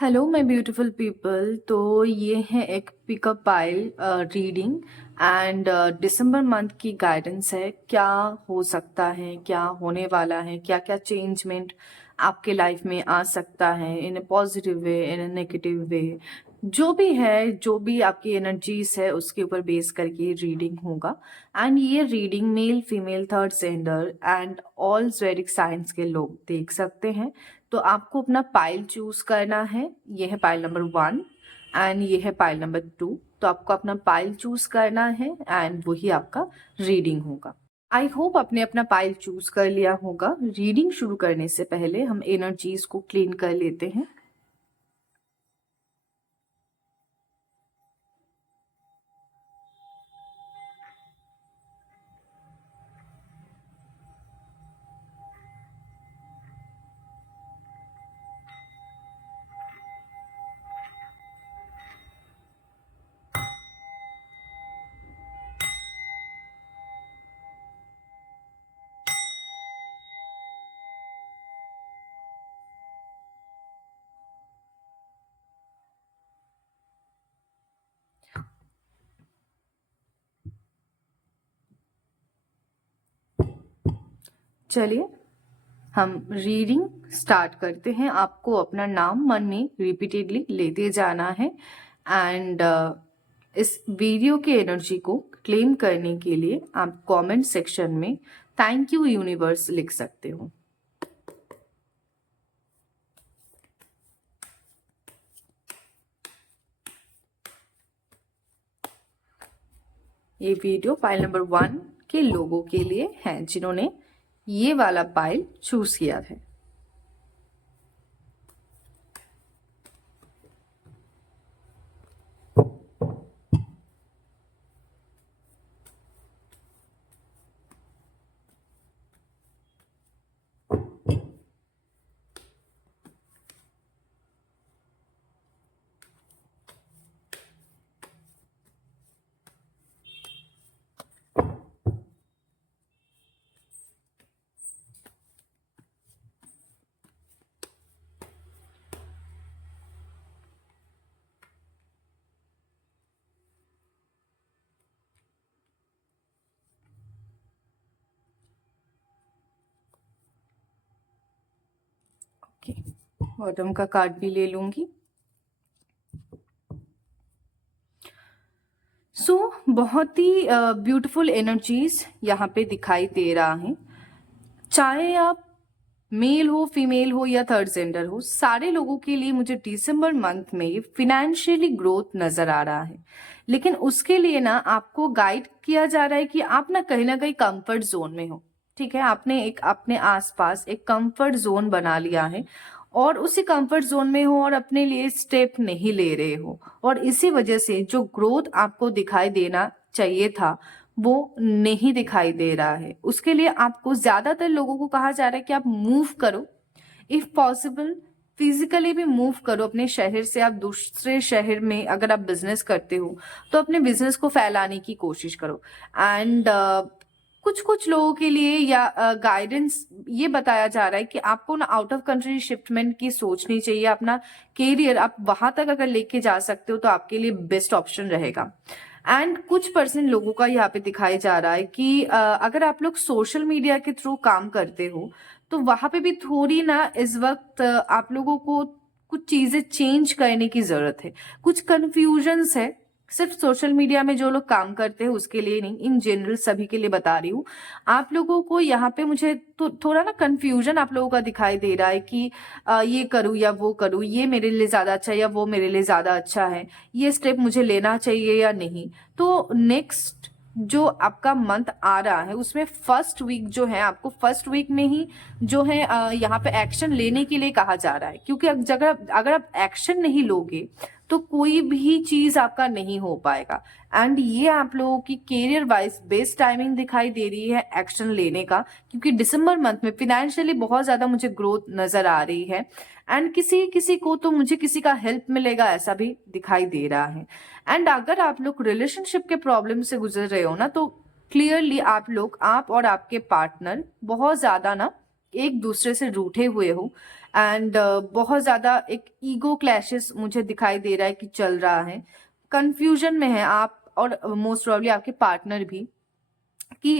Hello my beautiful people. तो ये है एक pickup pile reading and December month की गाइडेंस है। क्या हो सकता है, क्या होने वाला है, क्या क्या चेंजमेंट आपके लाइफ में आ सकता है, इन ए पॉजिटिव वे, इन ए नेगेटिव वे, जो भी है, जो भी आपकी एनर्जीज है उसके ऊपर बेस करके रीडिंग होगा। एंड ये reading male female third gender and all zodiac science के लोग देख सकते हैं। तो आपको अपना पाइल चूज करना है। ये है पाइल नंबर 1 एंड ये है पाइल नंबर 2। तो आपको अपना पाइल चूज करना है एंड वही आपका रीडिंग होगा। आई होप आपने अपना पाइल चूज कर लिया होगा। रीडिंग शुरू करने से पहले हम एनर्जीज को क्लीन कर लेते हैं। चलिए हम रीडिंग स्टार्ट करते हैं। आपको अपना नाम मन में रिपीटेडली लेते जाना है एंड इस वीडियो के एनर्जी को क्लेम करने के लिए आप कमेंट सेक्शन में थैंक यू यूनिवर्स लिख सकते हो। ये वीडियो पाइल नंबर 1 के लोगों के लिए है जिन्होंने ये वाला पाइल चूज किया है। ओके, बॉटम का कार्ड भी ले लूंगी। बहुत ही ब्यूटीफुल एनर्जीज यहाँ पे दिखाई दे रहा है। चाहे आप मेल हो, फीमेल हो या थर्ड जेंडर हो, सारे लोगों के लिए मुझे दिसंबर मंथ में फिनेंशियली ग्रोथ नजर आ रहा है। लेकिन उसके लिए ना आपको गाइड किया जा रहा है कि आप ना कहीं कंफर्ट जोन में हो। ठीक है, आपने एक अपने आसपास एक कंफर्ट जोन बना लिया है और उसी कंफर्ट जोन में हो और अपने लिए स्टेप नहीं ले रहे हो, और इसी वजह से जो ग्रोथ आपको दिखाई देना चाहिए था वो नहीं दिखाई दे रहा है। उसके लिए आपको ज्यादातर लोगों को कहा जा रहा है कि आप मूव करो, इफ पॉसिबल फिजिकली भी मूव करो अपने शहर से। आप दूसरे शहर में अगर आप बिजनेस करते हो तो अपने बिजनेस को फैलाने की कोशिश करो। एंड कुछ कुछ लोगों के लिए या गाइडेंस ये बताया जा रहा है कि आपको ना आउट ऑफ कंट्री शिफ्टमेंट की सोचनी चाहिए। अपना कैरियर आप वहां तक अगर लेके जा सकते हो तो आपके लिए बेस्ट ऑप्शन रहेगा। एंड कुछ परसेंट लोगों का यहाँ पे दिखाई जा रहा है कि अगर आप लोग सोशल मीडिया के थ्रू काम करते हो तो वहां पे भी थोड़ी ना इस वक्त आप लोगों को कुछ चीजें चेंज करने की जरूरत है। कुछ कंफ्यूजन्स है, सिर्फ सोशल मीडिया में जो लोग काम करते हैं उसके लिए नहीं, इन जनरल सभी के लिए बता रही हूँ। आप लोगों को यहाँ पे मुझे तो थोड़ा ना कंफ्यूजन आप लोगों का दिखाई दे रहा है कि ये करूँ या वो करूँ, ये मेरे लिए ज्यादा अच्छा है या वो मेरे लिए ज्यादा अच्छा है, ये स्टेप मुझे लेना चाहिए या नहीं। तो नेक्स्ट जो आपका मंथ आ रहा है उसमें फर्स्ट वीक जो है, आपको फर्स्ट वीक में ही जो है यहाँ पे एक्शन लेने के लिए कहा जा रहा है। क्योंकि अगर आप एक्शन नहीं लोगे तो कोई भी चीज आपका नहीं हो पाएगा। एंड ये आप लोगों की कैरियर वाइज बेस्ट टाइमिंग दिखाई दे रही है एक्शन लेने का, क्योंकि दिसंबर मंथ में फिनेंशियली बहुत ज्यादा मुझे ग्रोथ नजर आ रही है। एंड किसी किसी को तो मुझे किसी का हेल्प मिलेगा ऐसा भी दिखाई दे रहा है। एंड अगर आप लोग रिलेशनशिप के प्रॉब्लम से गुजर रहे हो ना तो क्लियरली आप और आपके पार्टनर बहुत ज्यादा ना एक दूसरे से रूठे हुए हो। एंड बहुत ज़्यादा एक ईगो क्लैशेस मुझे दिखाई दे रहा है कि चल रहा है, कंफ्यूजन में है आप और मोस्ट प्रॉब्ली आपके पार्टनर भी कि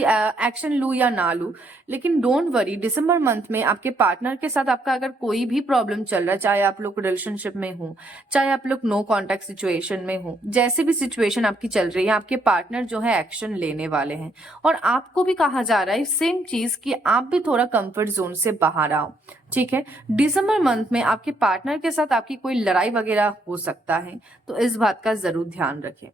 एक्शन लूँ या ना लूँ। लेकिन डोंट वरी, दिसंबर मंथ में आपके पार्टनर के साथ आपका अगर कोई भी प्रॉब्लम चल रहा है, चाहे आप लोग रिलेशनशिप में हो, चाहे आप लोग नो कांटेक्ट सिचुएशन में हो, जैसे भी सिचुएशन आपकी चल रही है, आपके पार्टनर जो है एक्शन लेने वाले हैं। और आपको भी कहा जा रहा है सेम चीज कि आप भी थोड़ा कंफर्ट जोन से बाहर आओ। ठीक है, दिसंबर मंथ में आपके पार्टनर के साथ आपकी कोई लड़ाई वगैरह हो सकता है, तो इस बात का जरूर ध्यान रखें।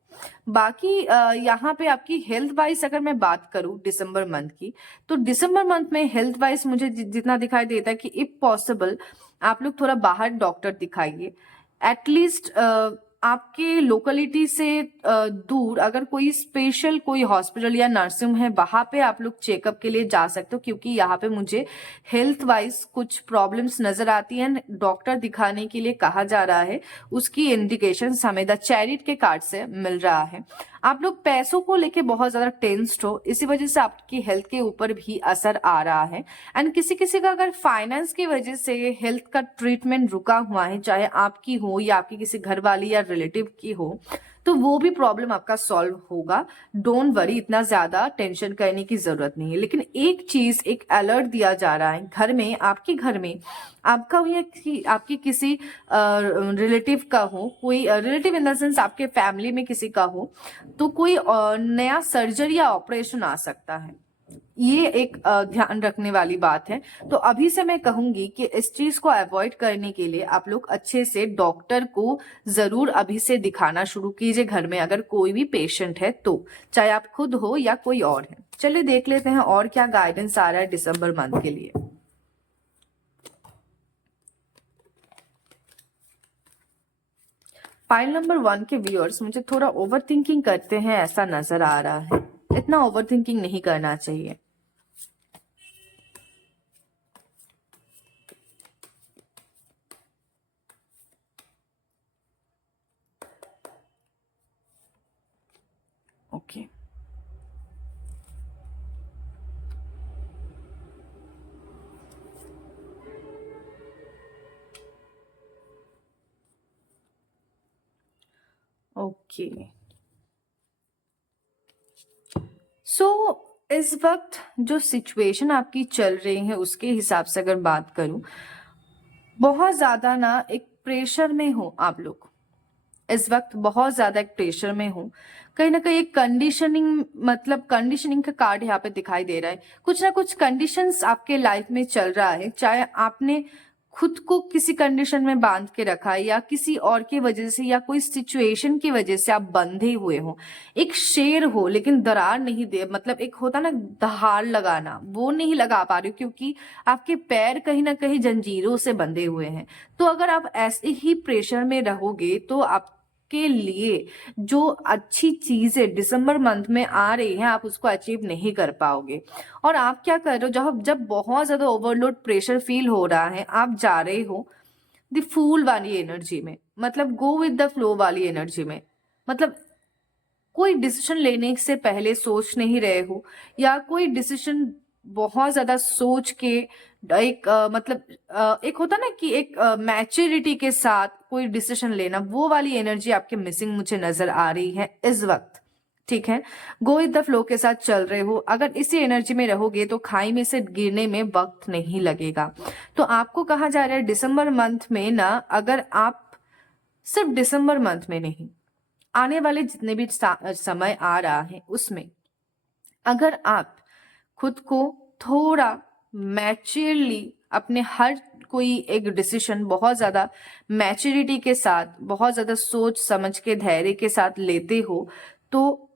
बाकी यहाँ पे आपकी हेल्थ वाइज अगर मैं बात करूँ दिसंबर मंथ की, तो दिसंबर मंथ में हेल्थ वाइज मुझे जितना दिखाई देता है कि इफ पॉसिबल आप लोग थोड़ा बाहर डॉक्टर दिखाइए। एटलीस्ट आपके लोकेलिटी से दूर अगर कोई स्पेशल कोई हॉस्पिटल या नर्सिंग है, वहां पे आप लोग चेकअप के लिए जा सकते हो, क्योंकि यहाँ पे मुझे हेल्थ वाइज कुछ प्रॉब्लम्स नजर आती हैं। डॉक्टर दिखाने के लिए कहा जा रहा है, उसकी इंडिकेशन हमें द चैरिट के कार्ड से मिल रहा है। आप लोग पैसों को लेके बहुत ज्यादा टेंस्ड हो, इसी वजह से आपकी हेल्थ के ऊपर भी असर आ रहा है। एंड किसी किसी का अगर फाइनेंस की वजह से हेल्थ का ट्रीटमेंट रुका हुआ है, चाहे आपकी हो या आपकी किसी घर वाली या रिलेटिव की हो, तो वो भी प्रॉब्लम आपका सॉल्व होगा। डोंट वरी, इतना ज्यादा टेंशन करने की जरूरत नहीं है। लेकिन एक चीज, एक अलर्ट दिया जा रहा है, घर में, आपके घर में आपका या आपकी किसी रिलेटिव का हो, कोई रिलेटिव इन द सेंस आपके फैमिली में किसी का हो, तो कोई नया सर्जरी या ऑपरेशन आ सकता है। ये एक ध्यान रखने वाली बात है। तो अभी से मैं कहूंगी कि इस चीज को अवॉइड करने के लिए आप लोग अच्छे से डॉक्टर को जरूर अभी से दिखाना शुरू कीजिए घर में, अगर कोई भी पेशेंट है तो, चाहे आप खुद हो या कोई और है। चलिए देख लेते हैं और क्या गाइडेंस आ रहा है दिसंबर मंथ के लिए। फाइल नंबर 1 के व्यूअर्स मुझे थोड़ा ओवर थिंकिंग करते हैं ऐसा नजर आ रहा है। इतना ओवर थिंकिंग नहीं करना चाहिए। Okay, okay. सो इस वक्त जो सिचुएशन आपकी चल रही है उसके हिसाब से अगर बात करूं, बहुत ज्यादा ना एक प्रेशर में हो आप लोग। इस वक्त बहुत ज्यादा एक प्रेशर में हो, कहीं ना कहीं एक कंडीशनिंग, मतलब कंडीशनिंग का कार्ड यहाँ पे दिखाई दे रहा है। कुछ ना कुछ कंडीशंस आपके लाइफ में चल रहा है, चाहे आपने खुद को किसी कंडीशन में बांध के रखा है या किसी और की वजह से या कोई सिचुएशन की वजह से आप बंधे हुए हो। एक शेर हो लेकिन दरार नहीं दे, मतलब एक होता ना दहाड़ लगाना, वो नहीं लगा पा रहे हो क्योंकि आपके पैर कहीं ना कहीं जंजीरों से बंधे हुए हैं। तो अगर आप ऐसे ही प्रेशर में रहोगे तो आप के लिए जो अच्छी चीजें दिसंबर मंथ में आ रही हैं आप उसको अचीव नहीं कर पाओगे। और आप क्या कर रहे हो, जब जब बहुत ज्यादा ओवरलोड प्रेशर फील हो रहा है, आप जा रहे हो द फूल वाली एनर्जी में, मतलब गो विद द फ्लो वाली एनर्जी में। मतलब कोई डिसीजन लेने से पहले सोच नहीं रहे हो, या कोई डिसीजन बहुत ज्यादा सोच के एक मतलब एक होता ना कि एक मैच्योरिटी के साथ कोई डिसीजन लेना, वो वाली एनर्जी आपके मिसिंग मुझे नजर आ रही है इस वक्त। ठीक है, गो विद द फ्लो के साथ चल रहे हो, अगर इसी एनर्जी में रहोगे तो खाई में से गिरने में वक्त नहीं लगेगा। तो आपको कहा जा रहा है दिसंबर मंथ में ना, अगर आप सिर्फ दिसंबर मंथ में नहीं, आने वाले जितने भी समय आ रहा है उसमें अगर आप खुद को थोड़ा मैच्योरली अपने हर कोई एक डिसीजन बहुत ज्यादा मैच्योरिटी के साथ, बहुत ज्यादा सोच समझ के धैर्य के साथ लेते हो, तो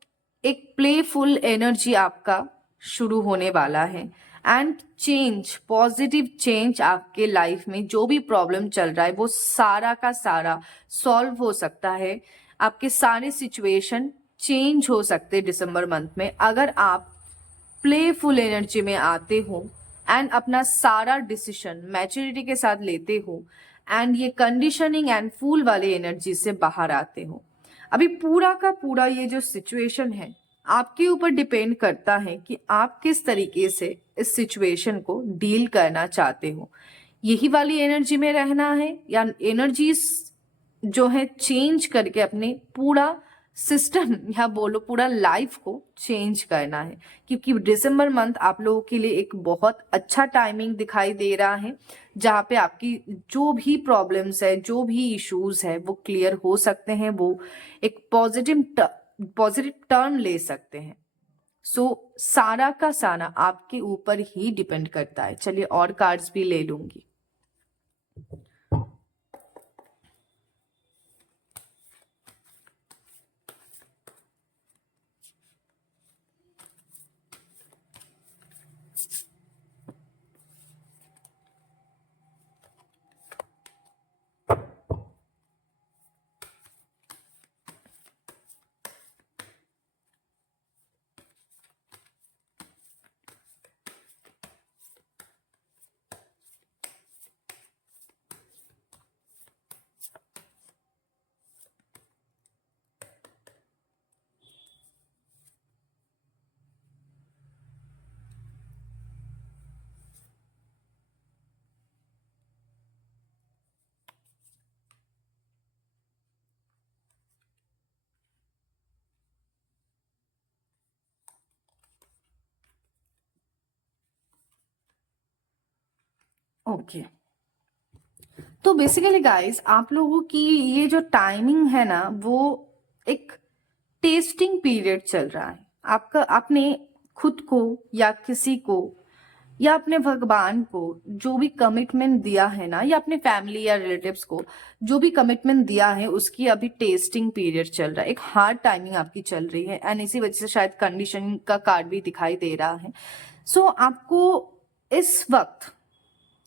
एक प्लेफुल एनर्जी आपका शुरू होने वाला है। एंड चेंज, पॉजिटिव चेंज आपके लाइफ में जो भी प्रॉब्लम चल रहा है वो सारा का सारा सॉल्व हो सकता है। आपके सारे सिचुएशन चेंज हो सकते हैं दिसंबर मंथ में, अगर आप प्लेफुल एनर्जी में आते हो एंड अपना सारा डिसीजन मैच्योरिटी के साथ लेते हो एंड ये कंडीशनिंग एंड फूल वाले एनर्जी से बाहर आते हो। अभी पूरा का पूरा ये जो सिचुएशन है आपके ऊपर डिपेंड करता है कि आप किस तरीके से इस सिचुएशन को डील करना चाहते हो। यही वाली एनर्जी में रहना है या एनर्जीज जो है चेंज करके अपने पूरा सिस्टम या बोलो पूरा लाइफ को चेंज करना है, क्योंकि दिसंबर मंथ आप लोगों के लिए एक बहुत अच्छा टाइमिंग दिखाई दे रहा है जहाँ पे आपकी जो भी प्रॉब्लम्स है, जो भी इश्यूज है वो क्लियर हो सकते हैं, वो एक पॉजिटिव टर्न ले सकते हैं। सारा का सारा आपके ऊपर ही डिपेंड करता है। चलिए और कार्ड्स भी ले लूंगी। ओके, तो बेसिकली गाइस आप लोगों की ये जो टाइमिंग है ना, वो एक टेस्टिंग पीरियड चल रहा है आपका। आपने खुद को या किसी को या अपने भगवान को जो भी कमिटमेंट दिया है ना, या अपने फैमिली या रिलेटिव्स को जो भी कमिटमेंट दिया है, उसकी अभी टेस्टिंग पीरियड चल रहा है। एक हार्ड टाइमिंग आपकी चल रही है एंड इसी वजह से शायद कंडीशन का कार्ड भी दिखाई दे रहा है। आपको इस वक्त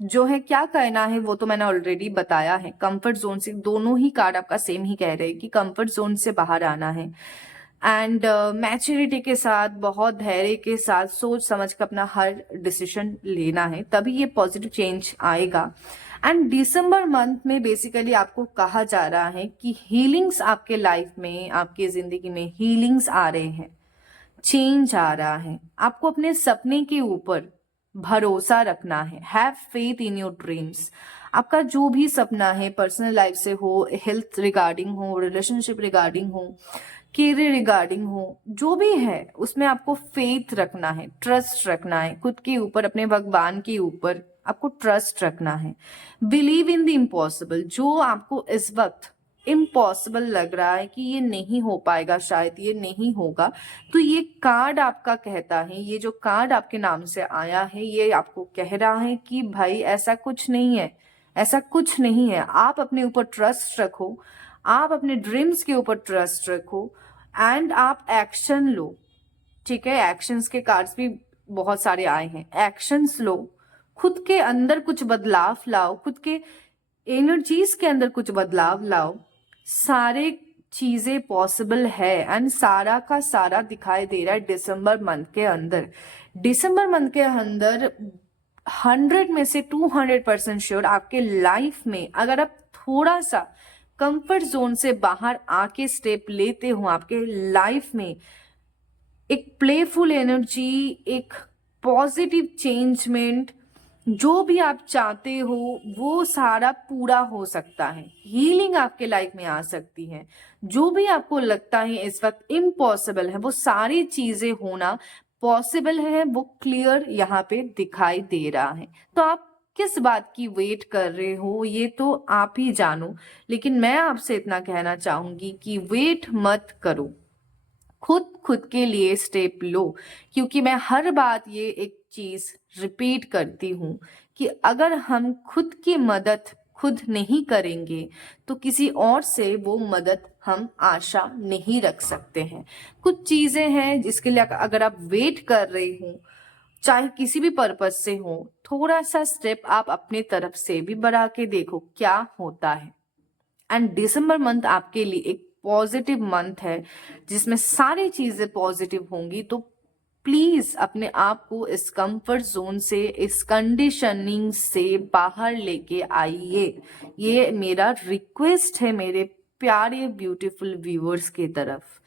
जो है क्या करना है वो तो मैंने ऑलरेडी बताया है। कंफर्ट जोन से, दोनों ही कार्ड आपका सेम ही कह रहे हैं कि कंफर्ट जोन से बाहर आना है एंड मैच्योरिटी के साथ, बहुत धैर्य के साथ सोच समझ कर अपना हर डिसीजन लेना है, तभी ये पॉजिटिव चेंज आएगा। एंड दिसंबर मंथ में बेसिकली आपको कहा जा रहा है कि हीलिंग्स आपके लाइफ में, आपकी जिंदगी में हीलिंग्स आ रहे हैं, चेंज आ रहा है। आपको अपने सपने के ऊपर भरोसा रखना है। Have faith in your dreams. आपका जो भी सपना है, पर्सनल लाइफ से हो, हेल्थ रिगार्डिंग हो, रिलेशनशिप रिगार्डिंग हो, कैरियर रिगार्डिंग हो, जो भी है उसमें आपको फेथ रखना है, ट्रस्ट रखना है खुद के ऊपर, अपने भगवान के ऊपर आपको ट्रस्ट रखना है। Believe in the impossible. जो आपको इस वक्त इम्पॉसिबल लग रहा है कि ये नहीं हो पाएगा, शायद ये नहीं होगा, तो ये कार्ड आपका कहता है, ये जो कार्ड आपके नाम से आया है, ये आपको कह रहा है कि भाई ऐसा कुछ नहीं है, ऐसा कुछ नहीं है। आप अपने ऊपर ट्रस्ट रखो, आप अपने ड्रीम्स के ऊपर ट्रस्ट रखो एंड आप एक्शन लो। ठीक है, एक्शंस के कार्ड्स भी बहुत सारे आए हैं। एक्शंस लो, खुद के अंदर कुछ बदलाव लाओ, खुद के एनर्जीज के अंदर कुछ बदलाव लाओ। सारे चीजें पॉसिबल है एंड सारा का सारा दिखाई दे रहा है दिसंबर मंथ के अंदर। दिसंबर मंथ के अंदर 100 में से 200% श्योर आपके लाइफ में, अगर आप थोड़ा सा कंफर्ट जोन से बाहर आके स्टेप लेते हो, आपके लाइफ में एक प्लेफुल एनर्जी, एक पॉजिटिव चेंजमेंट, जो भी आप चाहते हो वो सारा पूरा हो सकता है। हीलिंग आपके लाइफ में आ सकती है। जो भी आपको लगता है इस वक्त इम्पॉसिबल है, वो सारी चीजें होना पॉसिबल है, वो क्लियर यहाँ पे दिखाई दे रहा है। तो आप किस बात की वेट कर रहे हो ये तो आप ही जानो, लेकिन मैं आपसे इतना कहना चाहूंगी कि वेट मत करो, खुद के लिए स्टेप लो। क्योंकि मैं हर बात ये एक चीज रिपीट करती हूँ कि अगर हम खुद की मदद खुद नहीं करेंगे तो किसी और से वो मदद हम आशा नहीं रख सकते हैं। कुछ चीजें हैं जिसके लिए अगर आप वेट कर रहे हो, चाहे किसी भी पर्पज से हो, थोड़ा सा स्टेप आप अपने तरफ से भी बढ़ा के देखो क्या होता है। एंड दिसंबर मंथ आपके लिए एक पॉजिटिव मंथ है जिसमें सारी चीजें पॉजिटिव होंगी। तो प्लीज अपने आप को इस कंफर्ट जोन से, इस कंडीशनिंग से बाहर लेके आइए। ये मेरा रिक्वेस्ट है मेरे प्यारे ब्यूटीफुल व्यूअर्स की तरफ।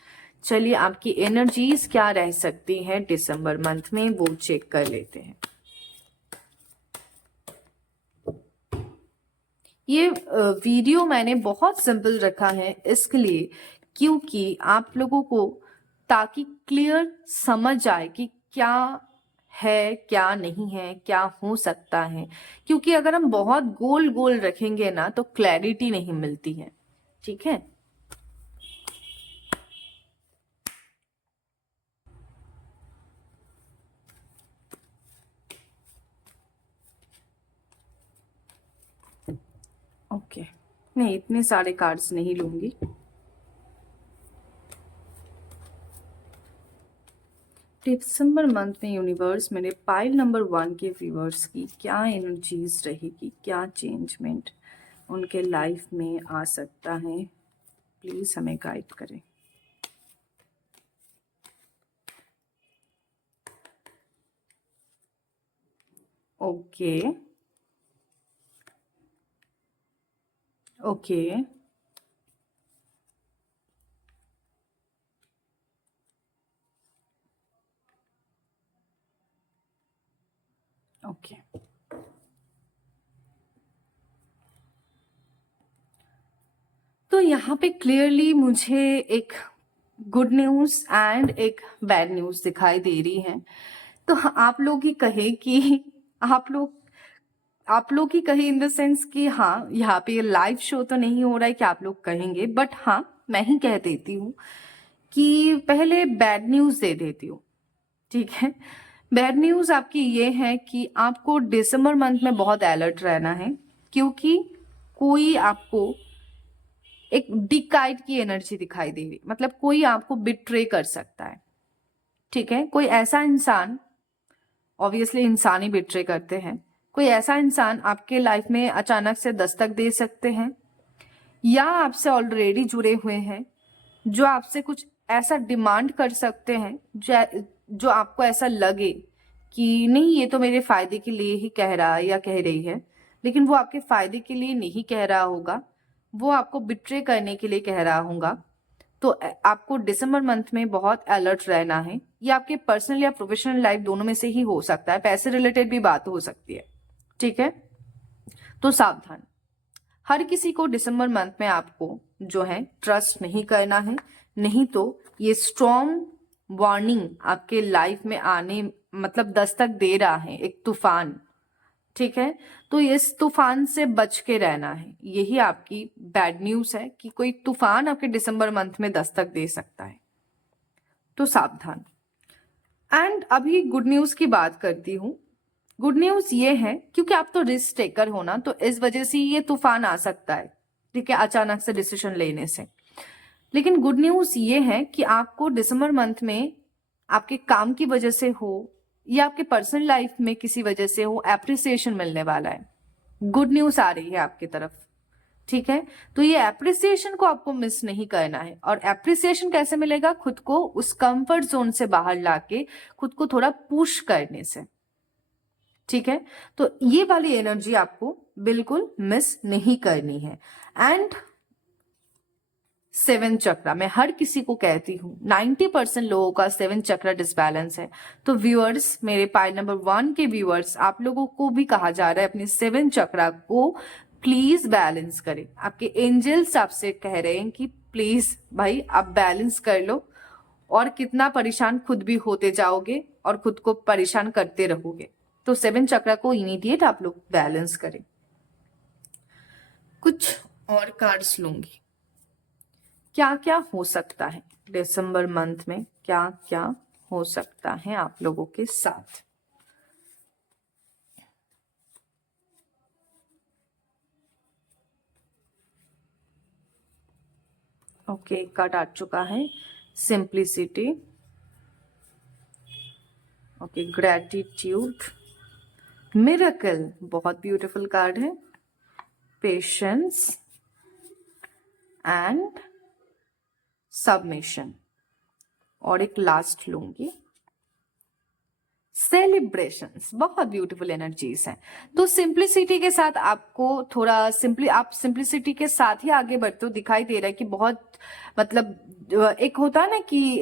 चलिए आपकी एनर्जीज क्या रह सकती हैं दिसंबर मंथ में वो चेक कर लेते हैं। ये वीडियो मैंने बहुत सिंपल रखा है इसलिए क्योंकि आप लोगों को ताकि क्लियर समझ आए कि क्या है क्या नहीं है क्या हो सकता है, क्योंकि अगर हम बहुत गोल गोल रखेंगे ना तो क्लैरिटी नहीं मिलती है। ठीक है, ओके। नहीं, इतने सारे कार्ड्स नहीं लूंगी। दिसंबर मंथ में यूनिवर्स मेरे पाइल नंबर 1 के व्यूअर्स की क्या एनर्जीज रहेगी, क्या चेंजमेंट उनके लाइफ में आ सकता है, प्लीज हमें गाइड करें। Okay okay okay. तो यहाँ पे क्लियरली मुझे एक गुड न्यूज एंड एक बैड न्यूज दिखाई दे रही है। तो आप लोग ही कहे कि आप लोग ही कहे इन द सेंस कि हाँ, यहाँ पे लाइव शो तो नहीं हो रहा है कि आप लोग कहेंगे, बट हाँ मैं ही कह देती हूँ कि पहले बैड न्यूज दे देती हूँ। ठीक है, बैड न्यूज आपकी ये है कि आपको दिसंबर मंथ में बहुत अलर्ट रहना है, क्योंकि कोई आपको एक डिकाइड की एनर्जी दिखाई दे रही, मतलब कोई आपको बिट्रे कर सकता है। ठीक है, कोई ऐसा इंसान, ऑब्वियसली इंसान ही बिट्रे करते हैं, कोई ऐसा इंसान आपके लाइफ में अचानक से दस्तक दे सकते हैं या आपसे ऑलरेडी जुड़े हुए हैं, जो आपसे कुछ ऐसा डिमांड कर सकते हैं जो आपको ऐसा लगे कि नहीं, ये तो मेरे फायदे के लिए ही कह रहा है या कह रही है, लेकिन वो आपके फायदे के लिए नहीं कह रहा होगा, वो आपको बिट्रे करने के लिए कह रहा होगा। तो आपको दिसंबर मंथ में बहुत अलर्ट रहना है। ये आपके पर्सनल या प्रोफेशनल लाइफ दोनों में से ही हो सकता है, पैसे रिलेटेड भी बात हो सकती है। ठीक है, तो सावधान। हर किसी को दिसंबर मंथ में आपको जो है ट्रस्ट नहीं करना है, नहीं तो ये स्ट्रॉन्ग वार्निंग आपके लाइफ में आने, मतलब दस्तक दे रहा है एक तूफान। ठीक है, तो इस तूफान से बच के रहना है, यही आपकी बैड न्यूज है कि कोई तूफान आपके दिसंबर मंथ में दस्तक दे सकता है, तो सावधान। एंड अभी गुड न्यूज की बात करती हूँ। गुड न्यूज ये है, क्योंकि आप तो रिस्क टेकर हो ना, तो इस वजह से ये तूफान आ सकता है। ठीक है, अचानक से डिसीजन लेने से। लेकिन गुड न्यूज ये है कि आपको दिसंबर मंथ में आपके काम की वजह से हो या आपके पर्सनल लाइफ में किसी वजह से हो, एप्रिसिएशन मिलने वाला है। गुड न्यूज आ रही है आपकी तरफ। ठीक है, तो ये एप्रिसिएशन को आपको मिस नहीं करना है। और एप्रिसिएशन कैसे मिलेगा? खुद को उस कंफर्ट जोन से बाहर लाके खुद को थोड़ा पुश करने से। ठीक है, तो ये वाली एनर्जी आपको बिल्कुल मिस नहीं करनी है। एंड 7 चक्रा, मैं हर किसी को कहती हूँ 90% लोगों का 7 चक्रा डिसबैलेंस है। तो व्यूअर्स, मेरे पाइल नंबर 1 के व्यूअर्स, आप लोगों को भी कहा जा रहा है अपने 7 चक्रा को प्लीज बैलेंस करें। आपके एंजल्स आपसे कह रहे हैं कि प्लीज भाई आप बैलेंस कर लो, और कितना परेशान खुद भी होते जाओगे और खुद को परेशान करते रहोगे। तो 7 चक्रा को इमीडिएट आप लोग बैलेंस करें। कुछ और कार्ड्स लूंगी। क्या क्या हो सकता है दिसंबर मंथ में, क्या क्या हो सकता है आप लोगों के साथ? ओके, कार्ड आ चुका है सिंप्लिसिटी। ओके, ग्रेटिट्यूड, मिरेकल, बहुत ब्यूटीफुल कार्ड है, पेशेंस एंड सबमिशन। और एक लास्ट लूंगी, सेलिब्रेशंस, बहुत ब्यूटीफुल एनर्जीज हैं। तो सिंप्लिसिटी के साथ आपको थोड़ा आप सिंप्लिसिटी के साथ ही आगे बढ़ते हो, दिखाई दे रहा है कि बहुत, मतलब एक होता है ना कि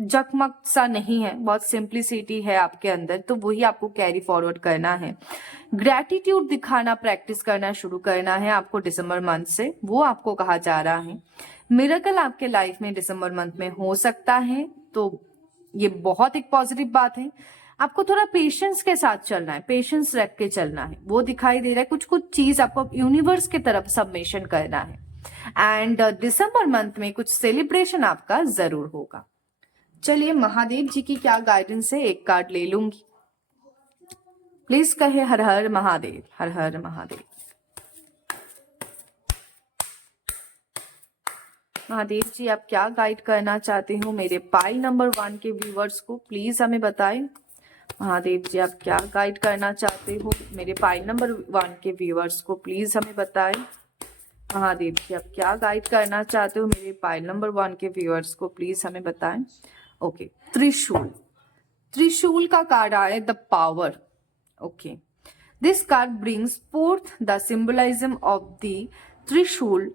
जकमक सा नहीं है, बहुत सिंप्लिसिटी है आपके अंदर, तो वही आपको कैरी फॉरवर्ड करना है। ग्रैटिट्यूड दिखाना प्रैक्टिस करना शुरू करना है आपको दिसंबर मंथ से, वो आपको कहा जा रहा है। मिरेकल आपके लाइफ में दिसंबर मंथ में हो सकता है, तो ये बहुत एक पॉजिटिव बात है। आपको थोड़ा पेशेंस के साथ चलना है, पेशेंस रख के चलना है, वो दिखाई दे रहा है। कुछ कुछ चीज आपको यूनिवर्स की तरफ सबमिशन करना है। एंड दिसंबर मंथ में कुछ सेलिब्रेशन आपका जरूर होगा। चलिए महादेव जी की क्या गाइडेंस है, एक कार्ड ले लूंगी। प्लीज कहे हर हर महादेव, हर हर महादेव। महादेव जी आप क्या गाइड करना चाहते हो मेरे पाइल नंबर 1 के व्यूवर्स को, प्लीज हमें बताएं। महादेव जी आप क्या गाइड करना चाहते हो मेरे पाइल नंबर 1 के व्यूवर्स को, प्लीज हमें बताएं। महादेव जी आप क्या गाइड करना चाहते हो मेरे पाइल नंबर 1 के व्यूअर्स को, प्लीज हमें बताएं। ओके, त्रिशूल, त्रिशूल का कार्ड आया the power. Okay, this card brings fourth the symbolism of the त्रिशूल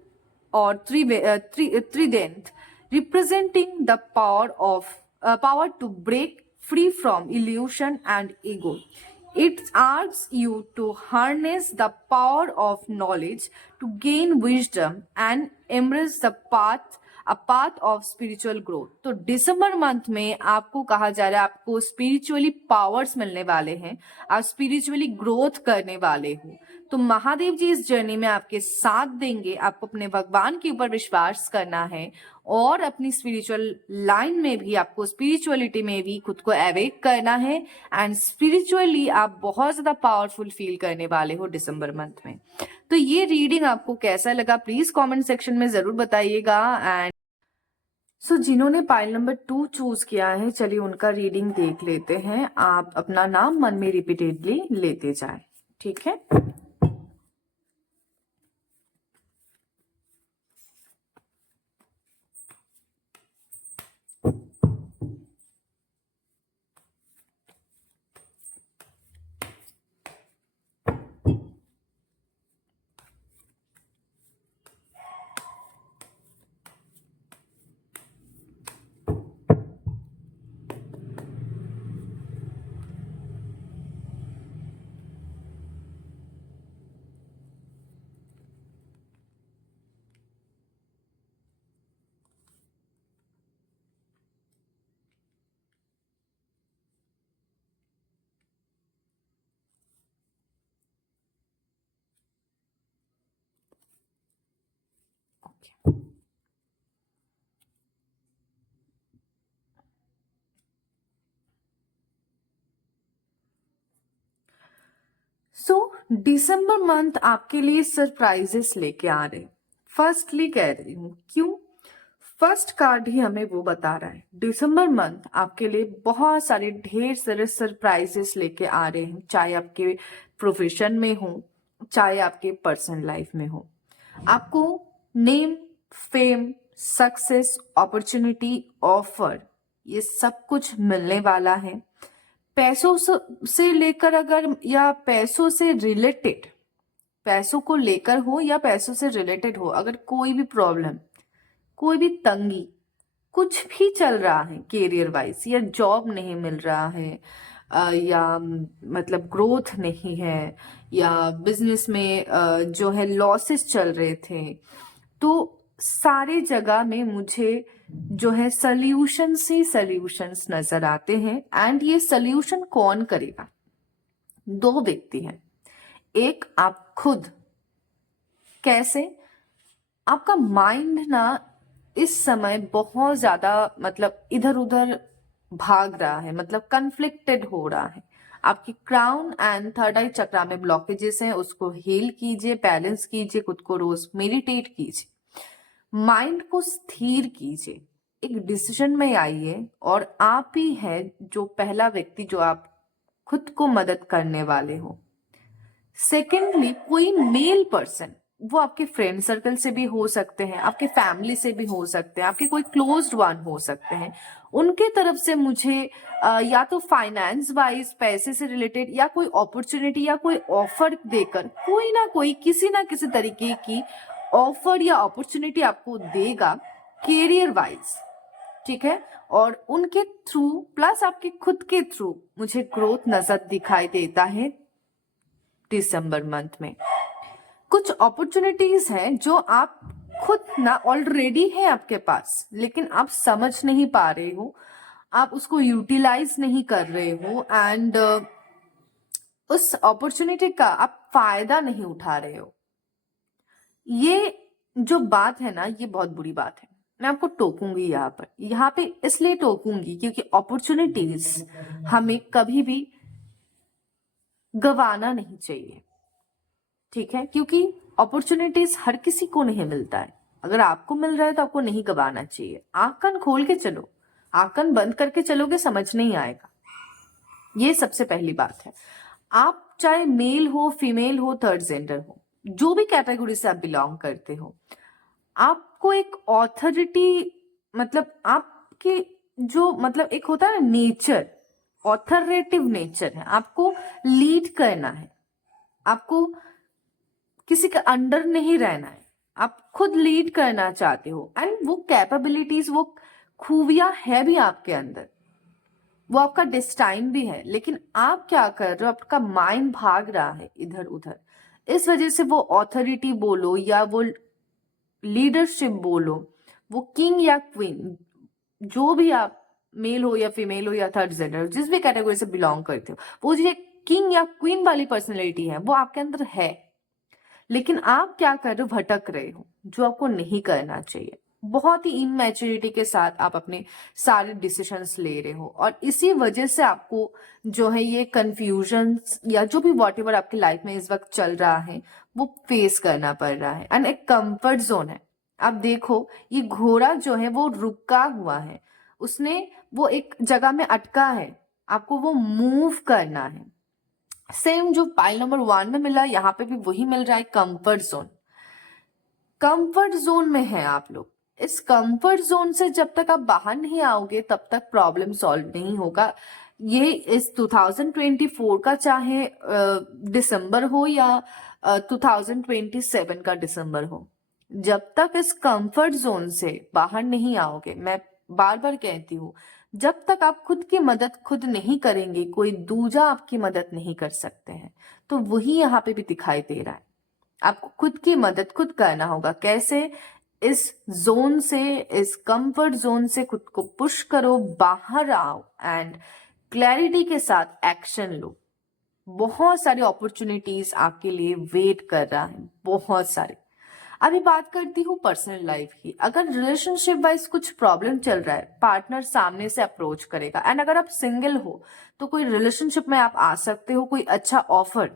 और trident, representing the power to break free from illusion and ego. It asks you to harness the power of knowledge to gain wisdom and embrace a path of spiritual growth. तो दिसंबर month में आपको कहा जा रहा है आपको spiritually powers मिलने वाले हैं, आप स्पिरिचुअली ग्रोथ करने वाले हो। तो महादेव जी इस जर्नी में आपके साथ देंगे। आपको अपने भगवान के ऊपर विश्वास करना है और अपनी स्पिरिचुअल लाइन में भी, आपको स्पिरिचुअलिटी में भी खुद को अवेक करना है। एंड स्पिरिचुअली आप बहुत ज्यादा पावरफुल फील करने वाले हो दिसंबर मंथ में। तो ये रीडिंग आपको कैसा लगा प्लीज कमेंट सेक्शन में जरूर बताइएगा। एंड जिन्होंने पाइल नंबर 2 चूज किया है, चलिए उनका रीडिंग देख लेते हैं। आप अपना नाम मन में रिपीटेडली लेते जाए, ठीक है। दिसंबर मंथ आपके लिए सरप्राइजेस लेके आ रहे हैं। फर्स्टली कह रही हूं क्यों, फर्स्ट कार्ड ही हमें वो बता रहा है दिसंबर मंथ आपके लिए बहुत सारे ढेर सारे सरप्राइजेस लेके आ रहे हैं, चाहे आपके प्रोफेशन में हो, चाहे आपके पर्सनल लाइफ में हो। आपको name, fame, success, opportunity, offer, ये सब कुछ मिलने वाला है। पैसों से लेकर अगर, या पैसों से रिलेटेड, पैसों को लेकर हो या पैसों से रिलेटेड हो, अगर कोई भी प्रॉब्लम, कोई भी तंगी, कुछ भी चल रहा है कैरियर वाइज, या जॉब नहीं मिल रहा है, या मतलब ग्रोथ नहीं है, या बिजनेस में जो है लॉसेस चल रहे थे, तो सारे जगह में मुझे जो है सल्यूशंस ही सल्यूशंस नजर आते हैं। एंड ये सल्यूशन कौन करेगा? 2 व्यक्ति हैं। एक आप खुद। कैसे? आपका माइंड ना इस समय बहुत ज्यादा मतलब इधर उधर भाग रहा है, मतलब कन्फ्लिक्टेड हो रहा है। आपकी क्राउन एंड थर्ड आई चक्रा में ब्लॉकेजेस हैं, उसको हील कीजिए, बैलेंस कीजिए, खुद को रोज मेडिटेट कीजिए, माइंड को स्थिर कीजिए, एक डिसीजन में आइए। और आप ही है जो पहला व्यक्ति जो आप खुद को मदद करने वाले हो। सेकेंडली, कोई मेल पर्सन, वो आपके फ्रेंड सर्कल से भी हो सकते हैं, आपके फैमिली से भी हो सकते हैं, आपके कोई क्लोज्ड वन हो सकते हैं, उनके तरफ से मुझे या तो फाइनेंस वाइज, पैसे से रिलेटेड, या कोई अपॉर्चुनिटी या कोई ऑफर देकर कोई ना कोई किसी ना किसी तरीके की ऑफर या अपॉर्चुनिटी आपको देगा कैरियर वाइज। ठीक है, और उनके थ्रू प्लस आपके खुद के थ्रू मुझे ग्रोथ नजर दिखाई देता है दिसंबर मंथ में। कुछ अपॉर्चुनिटीज हैं जो आप खुद ना ऑलरेडी है आपके पास, लेकिन आप समझ नहीं पा रहे हो, आप उसको यूटिलाइज नहीं कर रहे हो, एंड उस अपॉर्चुनिटी का आप फायदा नहीं उठा रहे हो। ये जो बात है ना, ये बहुत बुरी बात है। मैं आपको टोकूंगी यहाँ पे इसलिए टोकूंगी क्योंकि अपॉर्चुनिटीज हमें कभी भी गवाना नहीं चाहिए, ठीक है, क्योंकि अपॉर्चुनिटीज हर किसी को नहीं मिलता है। अगर आपको मिल रहा है तो आपको नहीं गवाना चाहिए। आंख कान खोल के चलो, आंख कान बंद करके चलोगे समझ नहीं आएगा। ये सबसे पहली बात है। आप चाहे मेल हो, फीमेल हो, थर्ड जेंडर हो, जो भी कैटेगरी से आप बिलोंग करते हो, आपको एक ऑथोरिटी, मतलब आपके जो मतलब एक होता है नेचर, ऑथोरेटिव नेचर है, आपको लीड करना है, आपको किसी के अंडर नहीं रहना है, आप खुद लीड करना चाहते हो, एंड वो कैपेबिलिटीज, वो खूबियां है भी आपके अंदर, वो आपका डिस्टाइन भी है, लेकिन आप क्या कर रहे हो, आपका माइंड भाग रहा है इधर उधर। इस वजह से वो ऑथोरिटी बोलो या वो लीडरशिप बोलो, वो किंग या क्वीन, जो भी आप मेल हो या फीमेल हो या थर्ड जेंडर, जिस भी कैटेगरी से बिलोंग करते हो, वो जो किंग या क्वीन वाली पर्सनैलिटी है वो आपके अंदर है, लेकिन आप क्या कर रहे हो, भटक रहे हो, जो आपको नहीं करना चाहिए। बहुत ही इनमेच्योरिटी के साथ आप अपने सारे डिसीजंस ले रहे हो, और इसी वजह से आपको जो है ये कंफ्यूजन या जो भी वॉट एवर आपकी लाइफ में इस वक्त चल रहा है वो फेस करना पड़ रहा है। एंड एक कंफर्ट जोन है। आप देखो, ये घोड़ा जो है वो रुका हुआ है, उसने वो एक जगह में अटका है, आपको वो मूव करना है। सेम जो पाइल नंबर 1 में मिला, यहाँ पे भी वही मिल रहा है, कंफर्ट जोन। कंफर्ट जोन में है आप लोग। इस कंफर्ट जोन से जब तक आप बाहर नहीं आओगे तब तक प्रॉब्लम सॉल्व नहीं होगा। ये इस 2024 का चाहे दिसंबर हो या 2027 का दिसंबर हो, जब तक इस कंफर्ट जोन से बाहर नहीं आओगे, मैं बार बार कहती हूँ, जब तक आप खुद की मदद खुद नहीं करेंगे, कोई दूजा आपकी मदद नहीं कर सकते हैं। तो वही यहाँ पे भी दिखाई दे रहा है, आपको खुद की मदद खुद करना होगा। कैसे? इस जोन से, इस कंफर्ट जोन से खुद को पुश करो, बाहर आओ, एंड क्लैरिटी के साथ एक्शन लो। बहुत सारी अपॉर्चुनिटीज आपके लिए वेट कर रहा है, बहुत सारे। अभी बात करती हूँ पर्सनल लाइफ की। अगर रिलेशनशिप वाइज कुछ प्रॉब्लम चल रहा है, पार्टनर सामने से अप्रोच करेगा, एंड अगर आप सिंगल हो तो कोई रिलेशनशिप में आप आ सकते हो, कोई अच्छा ऑफर,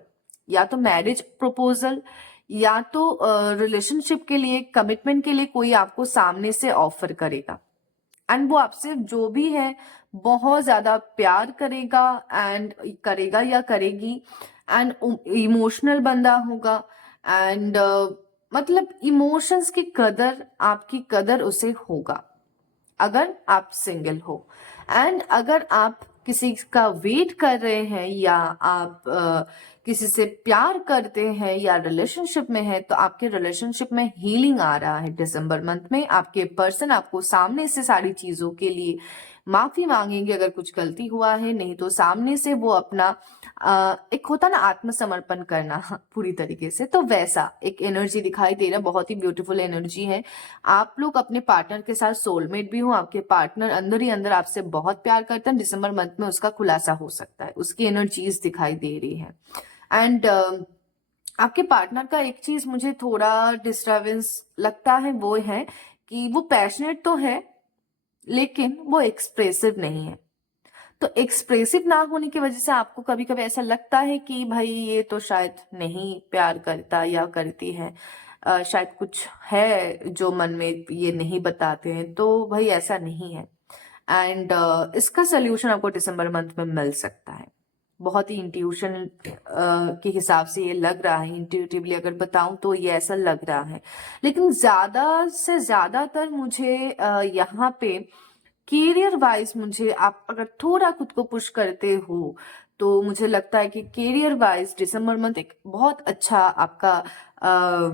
या तो मैरिज प्रपोजल या तो रिलेशनशिप के लिए, कमिटमेंट के लिए कोई आपको सामने से ऑफर करेगा, एंड वो आपसे जो भी है बहुत ज्यादा प्यार करेगा, एंड करेगा या करेगी, एंड इमोशनल बंदा होगा, एंड मतलब इमोशंस की कदर, आपकी कदर उसे होगा अगर आप सिंगल हो। एंड अगर आप किसी का वेट कर रहे हैं, या आप किसी से प्यार करते हैं या रिलेशनशिप में है, तो आपके रिलेशनशिप में हीलिंग आ रहा है दिसंबर मंथ में। आपके पर्सन आपको सामने से सारी चीजों के लिए माफी मांगेंगे अगर कुछ गलती हुआ है, नहीं तो सामने से वो अपना एक होता ना आत्मसमर्पण करना पूरी तरीके से, तो वैसा एक एनर्जी दिखाई दे रहा है। बहुत ही ब्यूटीफुल एनर्जी है। आप लोग अपने पार्टनर के साथ सोलमेट भी हो, आपके पार्टनर अंदर ही अंदर आपसे बहुत प्यार करते हैं, दिसंबर मंथ में उसका खुलासा हो सकता है, उसकी एनर्जीज दिखाई दे रही है। एंड आपके पार्टनर का एक चीज मुझे थोड़ा डिस्टर्बेंस लगता है, वो है कि वो पैशनेट तो है लेकिन वो एक्सप्रेसिव नहीं है। तो एक्सप्रेसिव ना होने की वजह से आपको कभी कभी ऐसा लगता है कि भाई ये तो शायद नहीं प्यार करता या करती है, शायद कुछ है जो मन में ये नहीं बताते हैं। तो भाई ऐसा नहीं है, एंड इसका सोल्यूशन आपको दिसंबर मंथ में मिल सकता है। बहुत ही इंट्यूशन के हिसाब से ये लग रहा है, इंट्यूटिवली अगर बताऊं तो ये ऐसा लग रहा है। लेकिन ज्यादा से ज्यादातर मुझे यहाँ पे कैरियर वाइज, मुझे आप अगर थोड़ा खुद को पुश करते हो तो मुझे लगता है कि करियर वाइज दिसंबर मंथ एक बहुत अच्छा आपका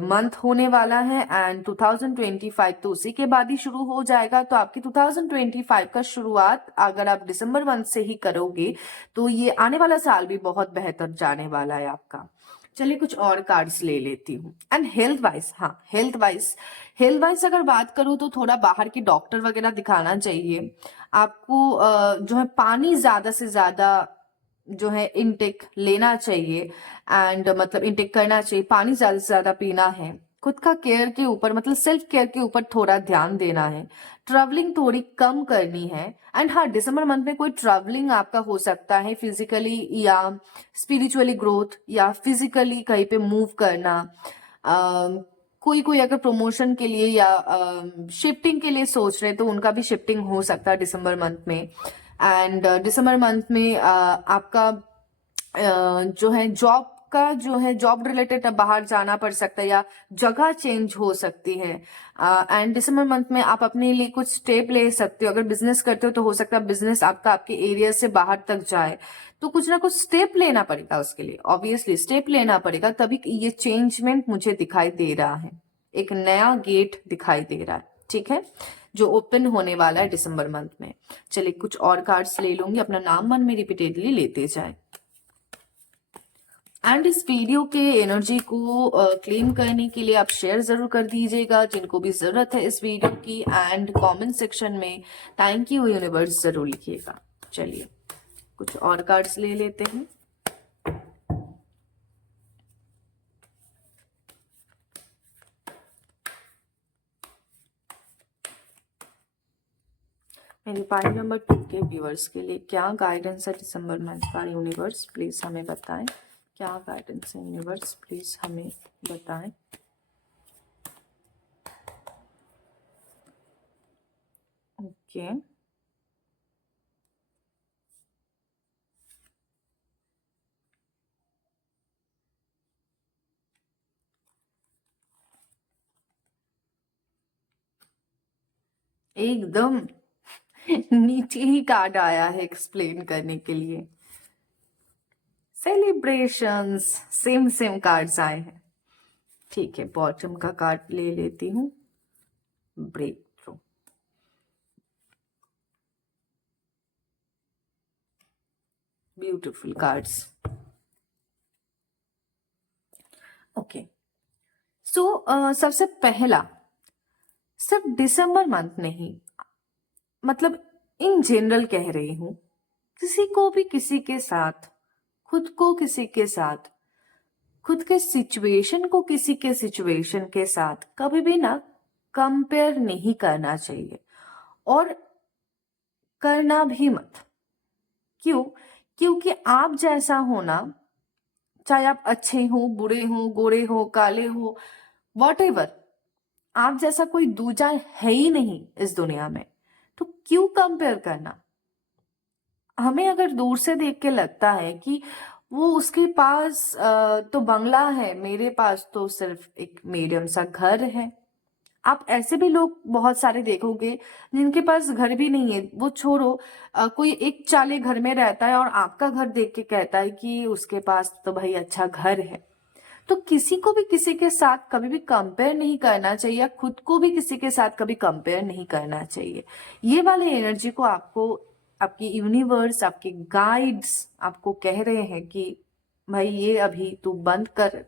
मंथ होने वाला है। एंड 2025 तो उसी के बाद ही शुरू हो जाएगा। तो आपकी 2025 का शुरुआत अगर आप दिसंबर मंथ से ही करोगे तो ये आने वाला साल भी बहुत बेहतर जाने वाला है आपका। चलिए कुछ और कार्ड्स ले लेती हूँ। एंड हेल्थ वाइज, हाँ हेल्थ वाइज अगर बात करूँ तो थोड़ा बाहर के डॉक्टर वगैरह दिखाना चाहिए आपको। जो है पानी ज्यादा से ज्यादा जो है इनटेक लेना चाहिए। एंड मतलब इनटेक करना चाहिए, पानी ज्यादा से ज्यादा पीना है। खुद का केयर के ऊपर मतलब सेल्फ केयर के ऊपर थोड़ा ध्यान देना है। ट्रैवलिंग थोड़ी कम करनी है। एंड हाँ, दिसंबर मंथ में कोई ट्रैवलिंग आपका हो सकता है, फिजिकली या स्पिरिचुअली ग्रोथ या फिजिकली कहीं पे मूव करना। कोई कोई अगर प्रमोशन के लिए या शिफ्टिंग के लिए सोच रहे तो उनका भी शिफ्टिंग हो सकता है दिसंबर मंथ में। एंड दिसंबर मंथ में आपका जो है जॉब का जो है जॉब रिलेटेड बाहर जाना पड़ सकता है या जगह चेंज हो सकती है। एंड दिसंबर मंथ में आप अपने लिए कुछ स्टेप ले सकते हो। अगर बिजनेस करते हो तो हो सकता है बिजनेस आपका आपके एरिया से बाहर तक जाए, तो कुछ ना कुछ स्टेप लेना पड़ेगा उसके लिए। ऑब्वियसली स्टेप लेना पड़ेगा, तभी ये चेंजमेंट मुझे दिखाई दे रहा है। एक नया गेट दिखाई दे रहा है, ठीक है, जो ओपन होने वाला है दिसंबर मंथ में। चलिए कुछ और कार्ड्स ले लूंगी, अपना नाम मन में रिपीटेडली लेते जाए। एंड इस वीडियो के एनर्जी को क्लेम करने के लिए आप शेयर जरूर कर दीजिएगा जिनको भी जरूरत है इस वीडियो की। एंड कमेंट सेक्शन में थैंक यू यूनिवर्स जरूर लिखिएगा। चलिए कुछ और कार्ड्स ले लेते हैं। मेरे पार्टी नंबर 2 के व्यूअर्स के लिए क्या गाइडेंस है दिसंबर मंथ का? यूनिवर्स प्लीज हमें बताएं, क्या गाइडेंस है यूनिवर्स, प्लीज हमें बताएं। ओके एकदम नीचे ही कार्ड आया है एक्सप्लेन करने के लिए। सेलिब्रेशंस, सेम सेम कार्ड्स आए हैं। ठीक है, बॉटम का कार्ड ले लेती हूँ, breakthrough. Beautiful cards. Okay so सबसे पहला, सिर्फ दिसंबर मंथ नहीं, मतलब इन जनरल कह रही हूं, किसी को भी किसी के साथ, खुद को किसी के साथ, खुद के सिचुएशन को किसी के सिचुएशन के साथ कभी भी ना कंपेयर नहीं करना चाहिए, और करना भी मत। क्यों? क्योंकि आप जैसा होना, चाहे आप अच्छे हो, बुरे हो, गोरे हो, काले हो, वॉट, आप जैसा कोई दूजा है ही नहीं इस दुनिया में, तो क्यों कंपेयर करना? हमें अगर दूर से देख के लगता है कि वो उसके पास तो बंगला है, मेरे पास तो सिर्फ एक मीडियम सा घर है। आप ऐसे भी लोग बहुत सारे देखोगे जिनके पास घर भी नहीं है। वो छोड़ो, कोई एक चाले घर में रहता है और आपका घर देख के कहता है कि उसके पास तो भाई अच्छा घर है। तो किसी को भी किसी के साथ कभी भी कंपेयर नहीं करना चाहिए, या खुद को भी किसी के साथ कभी कंपेयर नहीं करना चाहिए। ये वाले एनर्जी को आपको आपकी यूनिवर्स, आपके गाइड्स आपको कह रहे हैं कि भाई ये अभी तू बंद कर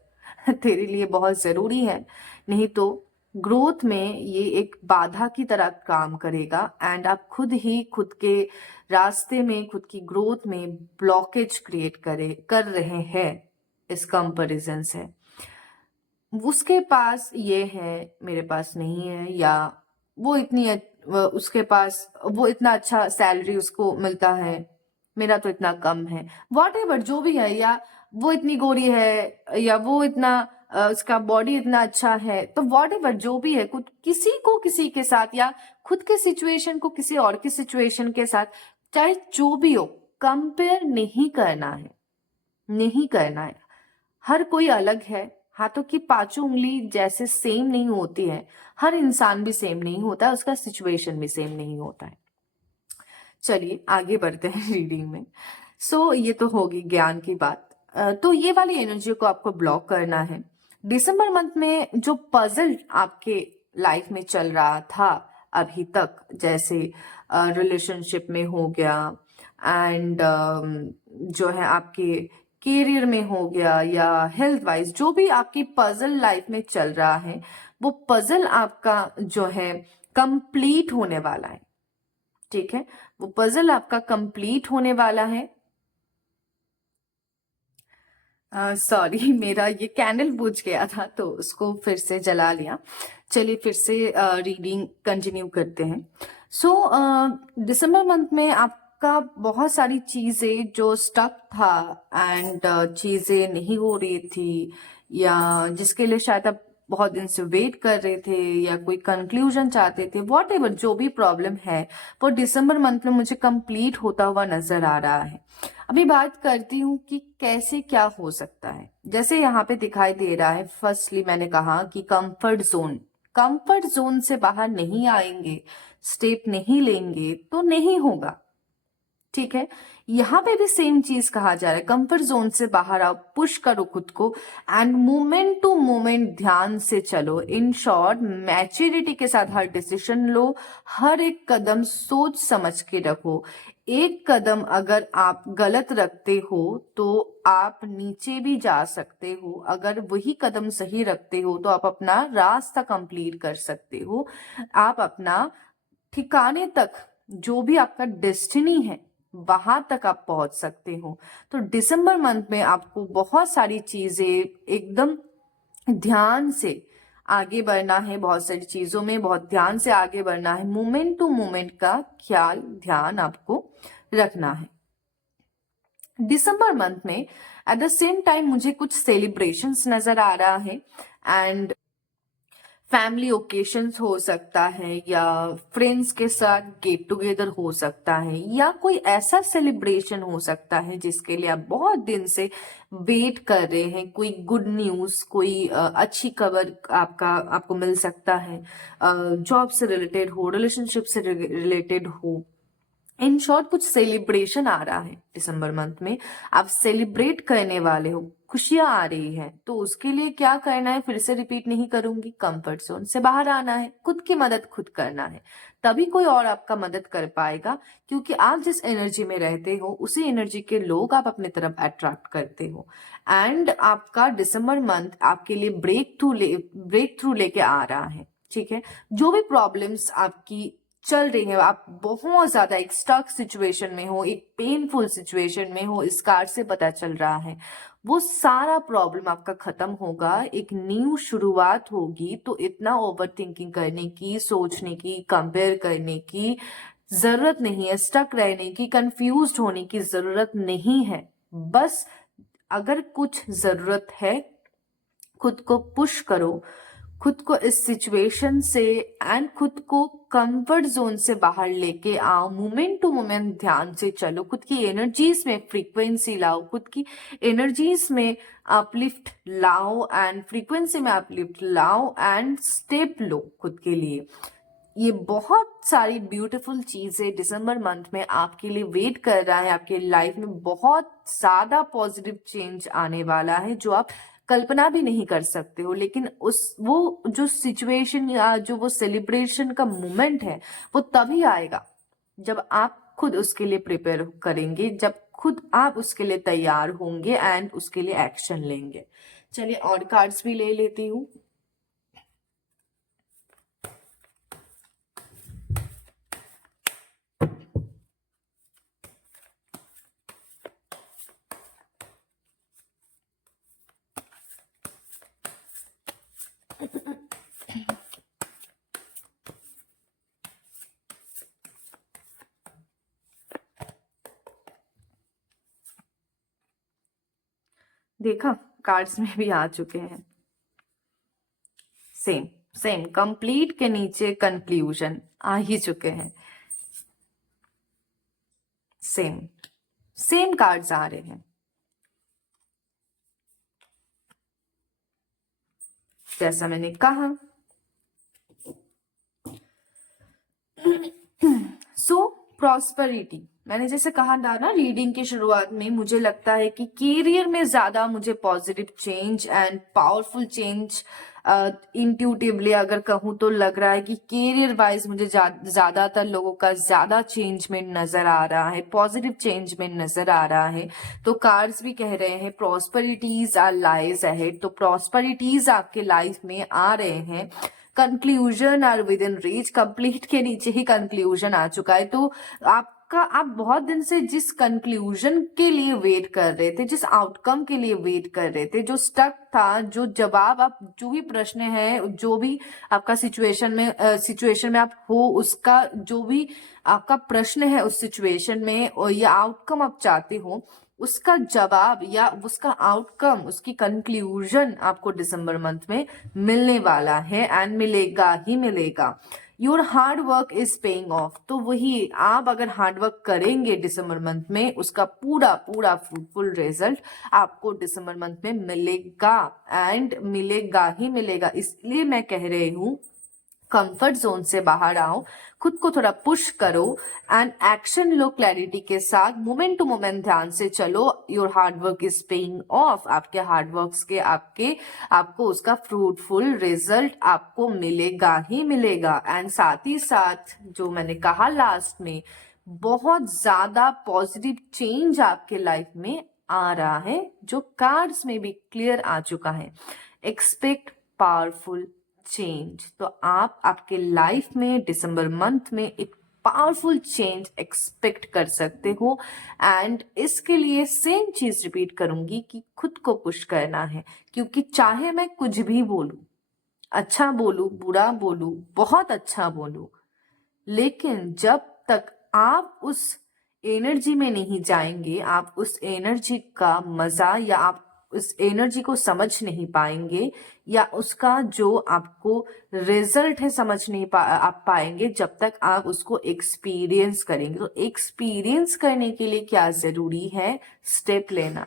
तेरे लिए बहुत जरूरी है, नहीं तो ग्रोथ में ये एक बाधा की तरह काम करेगा। एंड आप खुद ही खुद के रास्ते में, खुद की ग्रोथ में ब्लॉकेज क्रिएट कर रहे हैं इस कंपैरिजन से। उसके पास ये है, मेरे पास नहीं है, या वो उसके पास वो इतना अच्छा सैलरी उसको मिलता है, मेरा तो इतना कम है, वॉट जो भी है, या वो इतनी गोरी है, या वो इतना उसका बॉडी इतना अच्छा है, तो वॉट जो भी है, किसी को किसी के साथ, या खुद के सिचुएशन को किसी और की सिचुएशन के साथ, चाहे जो भी हो, कंपेयर नहीं करना है, नहीं करना है। हर कोई अलग है, हाथों की पांचों उंगली जैसे सेम नहीं होती है, हर इंसान भी सेम नहीं होता है, उसका सिचुएशन भी सेम नहीं होता है। चलिए आगे बढ़ते हैं रीडिंग में। ये तो होगी ज्ञान की बात। तो ये वाली एनर्जी को आपको ब्लॉक करना है। दिसंबर मंथ में जो पजल आपके लाइफ में चल रहा था अभी तक, जैसे रिलेशनशिप में हो गया, एंड जो है आपके करियर में हो गया, या हेल्थ वाइज जो भी आपकी पजल लाइफ में चल रहा है, वो पजल आपका जो है कंप्लीट होने वाला है। ठीक है, वो पजल आपका कंप्लीट होने वाला है। सॉरी मेरा ये कैंडल बुझ गया था तो उसको फिर से जला लिया। चलिए फिर से रीडिंग कंटिन्यू करते हैं। दिसंबर मंथ में आपका बहुत सारी चीजें जो स्टक था, एंड चीजें नहीं हो रही थी, या जिसके लिए शायद आप बहुत दिन से वेट कर रहे थे, या कोई कंक्लूजन चाहते थे, वॉट एवर जो भी प्रॉब्लम है, वो दिसंबर मंथ में मुझे कंप्लीट होता हुआ नजर आ रहा है। अभी बात करती हूँ कि कैसे क्या हो सकता है। जैसे यहाँ पे दिखाई दे रहा है, फर्स्टली मैंने कहा कि कंफर्ट जोन से बाहर नहीं आएंगे, स्टेप नहीं लेंगे तो नहीं होगा। ठीक है, यहाँ पे भी सेम चीज कहा जा रहा है, कंफर्ट जोन से बाहर आओ, पुश करो खुद को, एंड मोमेंट टू मोमेंट ध्यान से चलो। इन शॉर्ट, मैच्योरिटी के साथ हर डिसीजन लो, हर एक कदम सोच समझ के रखो। एक कदम अगर आप गलत रखते हो तो आप नीचे भी जा सकते हो, अगर वही कदम सही रखते हो तो आप अपना रास्ता कंप्लीट कर सकते हो, आप अपना ठिकाने तक, जो भी आपका डेस्टिनी है वहां तक आप पहुंच सकते हो। तो दिसंबर मंथ में आपको बहुत सारी चीजें एकदम ध्यान से आगे बढ़ना है, बहुत सारी चीजों में बहुत ध्यान से आगे बढ़ना है, मोमेंट टू मोमेंट का ख्याल ध्यान आपको रखना है। दिसंबर मंथ में एट द सेम टाइम मुझे कुछ सेलिब्रेशंस नजर आ रहा है, एंड फैमिली ओकेशंस हो सकता है, या फ्रेंड्स के साथ गेट टुगेदर हो सकता है, या कोई ऐसा सेलिब्रेशन हो सकता है जिसके लिए आप बहुत दिन से वेट कर रहे हैं। कोई गुड न्यूज, कोई अच्छी खबर आपको मिल सकता है, जॉब से रिलेटेड हो, रिलेशनशिप से रिलेटेड हो। इन शॉर्ट, कुछ सेलिब्रेशन आ रहा है दिसंबर मंथ में, आप सेलिब्रेट करने वाले हो, खुशियां आ रही है। तो उसके लिए क्या करना है, फिर से रिपीट नहीं करूंगी, कंफर्ट जोन से बाहर आना है, खुद की मदद खुद करना है, तभी कोई और आपका मदद कर पाएगा। क्योंकि आप जिस एनर्जी में रहते हो उसी एनर्जी के लोग आप अपने तरफ अट्रैक्ट करते हो। एंड आपका दिसंबर मंथ आपके लिए ब्रेक थ्रू लेके आ रहा है। ठीक है, जो भी प्रॉब्लम्स आपकी चल रही है, आप बहुत ज्यादा एक स्टक सिचुएशन में हो, एक पेनफुल सिचुएशन में हो, इस कार्ड से पता चल रहा है, वो सारा प्रॉब्लम आपका खत्म होगा, एक न्यू शुरुआत होगी। तो इतना ओवर थिंकिंग करने की, सोचने की, कंपेयर करने की जरूरत नहीं है, स्टक रहने की, कंफ्यूज्ड होने की जरूरत नहीं है। बस अगर कुछ जरूरत है, खुद को पुश करो, खुद को इस सिचुएशन से एंड खुद को कंफर्ट जोन से बाहर लेके आओ, मोमेंट टू मोमेंट ध्यान से चलो, खुद की एनर्जीज में फ्रीक्वेंसी लाओ, खुद की एनर्जीज में अपलिफ्ट लाओ, एंड फ्रीक्वेंसी में अपलिफ्ट लाओ, एंड स्टेप लो खुद के लिए। ये बहुत सारी ब्यूटीफुल चीजें दिसंबर मंथ में आपके लिए वेट कर रहा है। आपके लाइफ में बहुत ज्यादा पॉजिटिव चेंज आने वाला है जो आप कल्पना भी नहीं कर सकते हो। लेकिन वो जो सिचुएशन या जो वो सेलिब्रेशन का मोमेंट है, वो तभी आएगा जब आप खुद उसके लिए प्रिपेयर करेंगे, जब खुद आप उसके लिए तैयार होंगे एंड उसके लिए एक्शन लेंगे। चलिए और कार्ड्स भी ले लेती हूँ। देखा, कार्ड्स में भी आ चुके हैं। सेम सेम कंप्लीट के नीचे कंक्लूजन आ ही चुके हैं। सेम सेम कार्ड्स आ रहे हैं। जैसा मैंने कहा, सो प्रॉस्पेरिटी, मैंने जैसे कहा था ना रीडिंग की शुरुआत में, मुझे लगता है कि कैरियर में ज्यादा मुझे positive change and powerful change intuitively अगर कहूँ तो लग रहा है कि कैरियर वाइज मुझे ज्यादातर लोगों का ज्यादा चेंजमेंट नजर आ रहा है, पॉजिटिव चेंजमेंट नजर आ रहा है। तो कार्ड्स भी कह रहे हैं प्रॉस्पेरिटीज आर लाइज अहेड, तो प्रॉस्पेरिटीज आपके लाइफ में आ रहे हैं। Conclusion are within reach, complete के नीचे ही कंक्लूजन आ चुका है। तो आप बहुत दिन से जिस कंक्लूजन के लिए वेट कर रहे थे, जिस आउटकम के लिए वेट कर रहे थे, जो स्टक था, जो जवाब आप, जो भी प्रश्न है, जो भी आपका सिचुएशन में आप हो, उसका जो भी आपका प्रश्न है उस सिचुएशन में, और या आउटकम आप चाहते हो, उसका जवाब या उसका आउटकम, उसकी कंक्लूजन आपको दिसंबर मंथ में मिलने वाला है एंड मिलेगा ही मिलेगा। Your hard work is paying off, तो वही आप अगर हार्ड वर्क करेंगे दिसंबर मंथ में, उसका पूरा पूरा फ्रूटफुल रिजल्ट आपको दिसंबर मंथ में मिलेगा एंड मिलेगा ही मिलेगा। इसलिए मैं कह रही हूँ कंफर्ट जोन से बाहर आओ, खुद को थोड़ा पुश करो एंड एक्शन लो क्लैरिटी के साथ, मोमेंट टू मोमेंट ध्यान से चलो। Your hard work is paying off, आपके हार्ड वर्क्स के आपको उसका फ्रूटफुल रिजल्ट आपको मिलेगा ही मिलेगा। एंड साथ ही साथ जो मैंने कहा लास्ट में, बहुत ज्यादा पॉजिटिव चेंज आपके लाइफ में आ रहा है, जो कार्ड्स में भी क्लियर आ चुका है। एक्सपेक्ट पावरफुल चेंज, तो आप आपके लाइफ में दिसंबर मंथ में एक पावरफुल चेंज एक्सपेक्ट कर सकते हो। एंड इसके लिए सेम चीज रिपीट करूंगी कि खुद को पुश करना है, क्योंकि चाहे मैं कुछ भी बोलूं, अच्छा बोलूं, बुरा बोलूं, बहुत अच्छा बोलूं, लेकिन जब तक आप उस एनर्जी में नहीं जाएंगे, आप उस एनर्जी का मजा या आप उस एनर्जी को समझ नहीं पाएंगे, या उसका जो आपको रिजल्ट है समझ नहीं आप पाएंगे, जब तक आप उसको एक्सपीरियंस करेंगे। तो एक्सपीरियंस करने के लिए क्या जरूरी है? स्टेप लेना।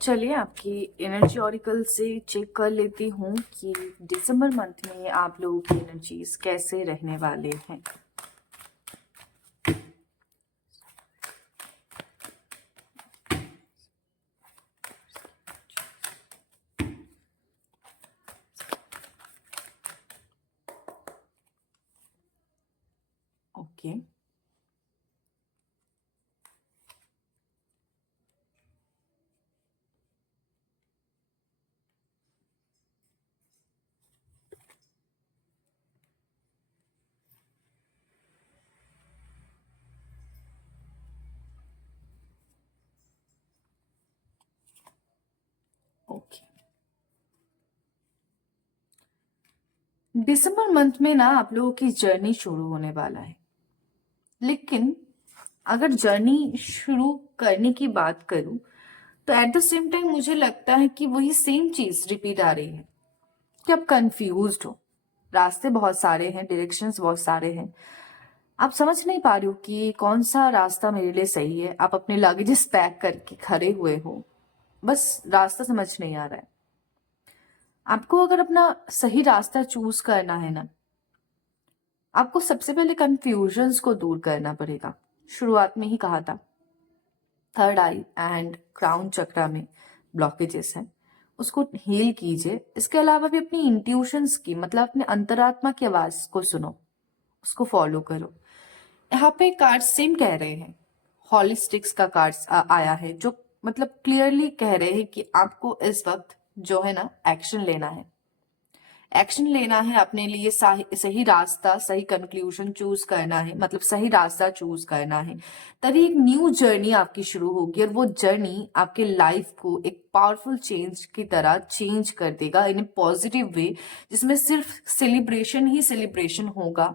चलिए आपकी एनर्जी ऑरिकल से चेक कर लेती हूँ कि दिसंबर मंथ में आप लोगों की एनर्जीज कैसे रहने वाले हैं। Okay, okay. दिसंबर मंथ में ना आप लोगों की जर्नी शुरू होने वाला है, लेकिन अगर जर्नी शुरू करने की बात करूं तो एट द सेम टाइम मुझे लगता है कि वही सेम चीज रिपीट आ रही है कि आप कंफ्यूज्ड हो। रास्ते बहुत सारे हैं, डायरेक्शंस बहुत सारे हैं, आप समझ नहीं पा रहे हो कि कौन सा रास्ता मेरे लिए सही है। आप अपने लगेजेस पैक करके खड़े हुए हो, बस रास्ता समझ नहीं आ रहा है आपको। अगर अपना सही रास्ता चूज करना है ना, आपको सबसे पहले कंफ्यूजन्स को दूर करना पड़ेगा। शुरुआत में ही कहा था, थर्ड आई एंड क्राउन चक्रा में ब्लॉकेजेस हैं, उसको हील कीजिए। इसके अलावा भी अपनी इंट्यूशंस की, मतलब अपने अंतरात्मा की आवाज को सुनो, उसको फॉलो करो। यहाँ पे कार्ड सेम कह रहे हैं, हॉलिस्टिक्स का कार्ड आया है, जो मतलब क्लियरली कह रहे हैं कि आपको इस वक्त जो है ना एक्शन लेना है। एक्शन लेना है अपने लिए, सही रास्ता, सही कंक्लूजन चूज करना है, मतलब सही रास्ता चूज करना है। तभी एक न्यू जर्नी आपकी शुरू होगी, और वो जर्नी आपके लाइफ को एक पावरफुल चेंज की तरह चेंज कर देगा इन ए पॉजिटिव वे, जिसमें सिर्फ सेलिब्रेशन ही सेलिब्रेशन होगा,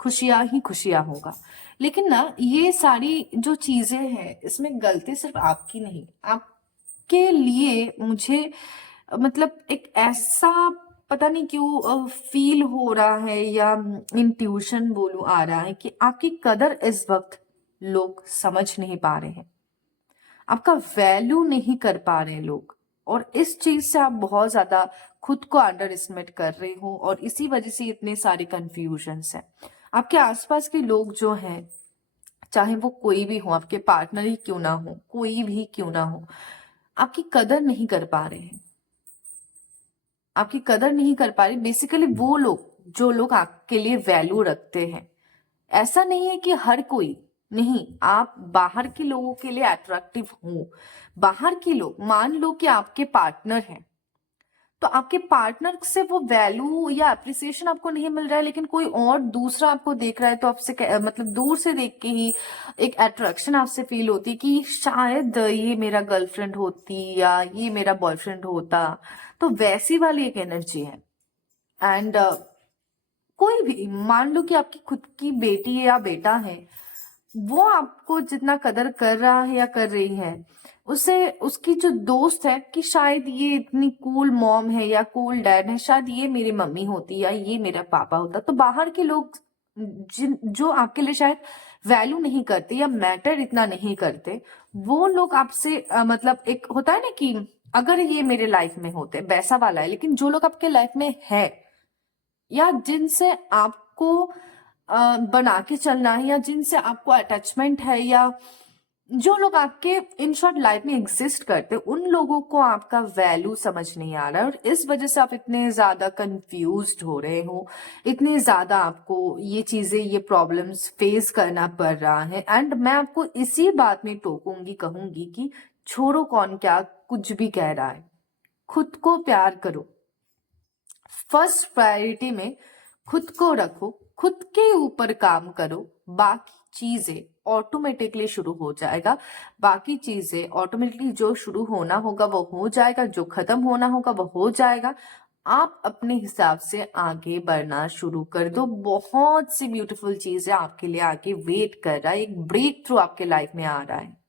खुशियां ही खुशियां होगा। लेकिन ना ये सारी जो चीजें हैं, इसमें गलती सिर्फ आपकी नहीं, आपके लिए मुझे मतलब एक ऐसा पता नहीं क्यों फील हो रहा है, या इंट्यूशन बोलूं आ रहा है, कि आपकी कदर इस वक्त लोग समझ नहीं पा रहे हैं, आपका वैल्यू नहीं कर पा रहे हैं लोग। और इस चीज से आप बहुत ज्यादा खुद को अंडर एस्टिमेट कर रहे हो और इसी वजह से इतने सारे कंफ्यूजन्स हैं। आपके आसपास के लोग जो हैं, चाहे वो कोई भी हो, आपके पार्टनर ही क्यों ना हो, कोई भी क्यों ना हो, आपकी कदर नहीं कर पा रहे हैं, आपकी कदर नहीं कर पा रहे। बेसिकली वो लोग जो लोग आपके लिए वैल्यू रखते हैं, ऐसा नहीं है कि हर कोई नहीं, आप बाहर के लोगों के लिए अट्रैक्टिव हो। बाहर के लोग, मान लो कि आपके पार्टनर हैं, तो आपके पार्टनर से वो वैल्यू या अप्रिसिएशन आपको नहीं मिल रहा है, लेकिन कोई और दूसरा आपको देख रहा है, तो आपसे मतलब दूर से देख के ही एक अट्रैक्शन आपसे फील होती है कि शायद ये मेरा गर्लफ्रेंड होती या ये मेरा बॉयफ्रेंड होता। तो वैसी वाली एक एनर्जी है। एंड कोई भी, मान लो कि आपकी खुद की बेटी या बेटा है, वो आपको जितना कदर कर रहा है या कर रही है, उसे उसकी जो दोस्त है कि शायद ये इतनी कूल मॉम है या कूल डैड है, शायद ये मेरी मम्मी होती या ये मेरा पापा होता। तो बाहर के लोग जिन जो आपके लिए शायद वैल्यू नहीं करते या मैटर इतना नहीं करते, वो लोग आपसे मतलब एक होता है ना कि अगर ये मेरे लाइफ में होते, वैसा वाला है। लेकिन जो लोग आपके लाइफ में है या जिनसे आपको बना के चलना है या जिनसे आपको अटैचमेंट है या जो लोग आपके इन शॉर्ट लाइफ में एग्जिस्ट करते हैं, उन लोगों को आपका वैल्यू समझ नहीं आ रहा है और इस वजह से आप इतने ज्यादा कंफ्यूज्ड हो रहे हो, इतने ज्यादा आपको ये चीजें, ये प्रॉब्लम्स फेस करना पड़ रहा है। एंड मैं आपको इसी बात में टोकूंगी, कहूंगी कि छोड़ो कौन क्या कुछ भी कह रहा है, खुद को प्यार करो। फर्स्ट प्रायोरिटी में खुद को रखो, खुद के ऊपर काम करो, बाकी चीजें ऑटोमेटिकली शुरू हो जाएगा। बाकी चीजें ऑटोमेटिकली जो शुरू होना होगा वो हो जाएगा, जो खत्म होना होगा वो हो जाएगा। आप अपने हिसाब से आगे बढ़ना शुरू कर दो। बहुत सी ब्यूटीफुल चीजें आपके लिए आगे वेट कर रहा है, एक ब्रेक थ्रू आपके लाइफ में आ रहा है,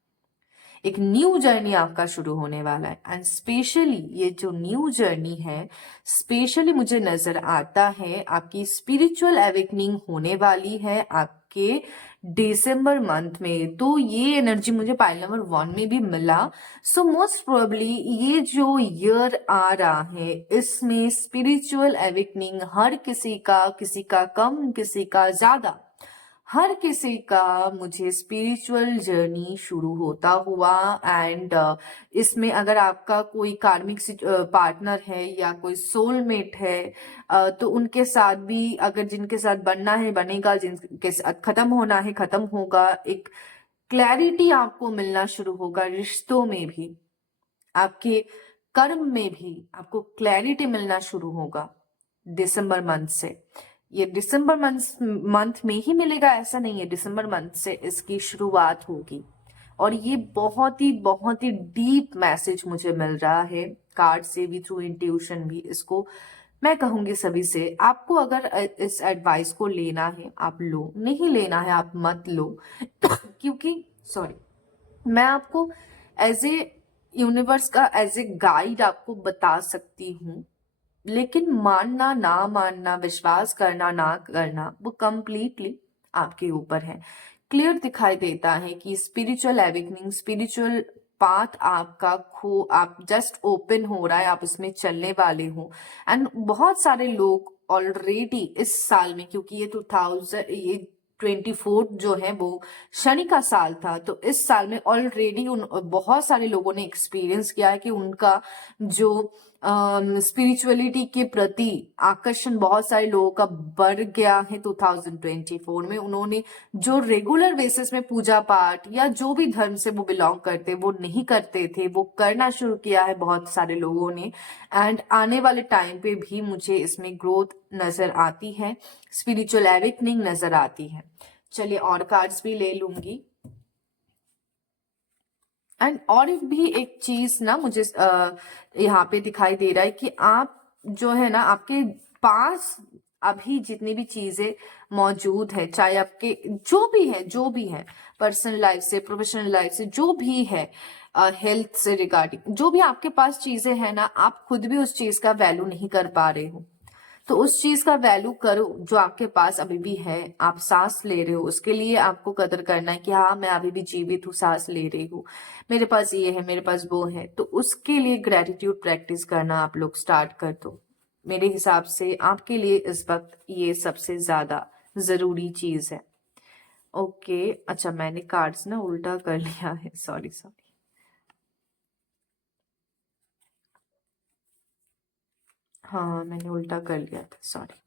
एक न्यू जर्नी आपका शुरू होने वाला है। एंड स्पेशली ये जो न्यू जर्नी है, स्पेशली मुझे नजर आता है आपकी स्पिरिचुअल अवेकनिंग होने वाली है आपके दिसंबर मंथ में। तो ये एनर्जी मुझे पाइल नंबर 1 में भी मिला। सो मोस्ट प्रोबेबली ये जो ईयर आ रहा है, इसमें स्पिरिचुअल अवेकनिंग हर किसी का कम, किसी का ज्यादा, हर किसी का मुझे स्पिरिचुअल जर्नी शुरू होता हुआ। एंड इसमें अगर आपका कोई कार्मिक पार्टनर है या कोई सोलमेट है, तो उनके साथ भी, अगर जिनके साथ बनना है बनेगा, जिनके साथ खत्म होना है खत्म होगा। एक क्लैरिटी आपको मिलना शुरू होगा, रिश्तों में भी, आपके कर्म में भी आपको क्लैरिटी मिलना शुरू होगा दिसंबर मंथ से। ये दिसंबर मंथ में ही मिलेगा ऐसा नहीं है, दिसंबर मंथ से इसकी शुरुआत होगी। और ये बहुत ही डीप मैसेज मुझे मिल रहा है, कार्ड से भी, थ्रू इंट्यूशन भी। इसको मैं कहूंगी सभी से, आपको अगर इस एडवाइस को लेना है आप लो, नहीं लेना है आप मत लो क्योंकि मैं आपको एज ए यूनिवर्स का एज ए गाइड आपको बता सकती हूँ, लेकिन मानना ना मानना, विश्वास करना ना करना, वो कंप्लीटली आपके ऊपर है। क्लियर दिखाई देता है कि स्पिरिचुअल एवेकनिंग, स्पिरिचुअल पाथ आपका आप जस्ट ओपन हो रहा है, आप इसमें चलने वाले हो। एंड बहुत सारे लोग ऑलरेडी इस साल में, क्योंकि ये 2024 जो है वो शनि का साल था, तो इस साल में ऑलरेडी उन बहुत सारे लोगों ने एक्सपीरियंस किया है कि उनका जो स्पिरिचुअलिटी के प्रति आकर्षण बहुत सारे लोगों का बढ़ गया है 2024 में। उन्होंने जो रेगुलर बेसिस में पूजा पाठ या जो भी धर्म से वो बिलोंग करते, वो नहीं करते थे, वो करना शुरू किया है बहुत सारे लोगों ने। एंड आने वाले टाइम पे भी मुझे इसमें ग्रोथ नजर आती है, स्पिरिचुअल एवेकनिंग नजर आती है। चलिए और कार्ड्स भी ले लूंगी। एंड और भी एक चीज ना मुझे यहाँ पे दिखाई दे रहा है कि आप जो है ना, आपके पास अभी जितनी भी चीजें मौजूद है, चाहे आपके जो भी है पर्सनल लाइफ से, प्रोफेशनल लाइफ से, जो भी है, हेल्थ से रिगार्डिंग जो भी आपके पास चीजें हैं ना, आप खुद भी उस चीज का वैल्यू नहीं कर पा रहे हो। तो उस चीज का वैल्यू करो जो आपके पास अभी भी है। आप सांस ले रहे हो, उसके लिए आपको कदर करना है कि हाँ मैं अभी भी जीवित हूँ, सांस ले रही हूँ, मेरे पास ये है, मेरे पास वो है। तो उसके लिए ग्रेटिट्यूड प्रैक्टिस करना आप लोग स्टार्ट कर दो। मेरे हिसाब से आपके लिए इस वक्त ये सबसे ज्यादा जरूरी चीज है। ओके, अच्छा मैंने कार्ड्स ना उल्टा कर लिया है, सॉरी सॉरी। हाँ मैंने उल्टा कर लिया था, सॉरी।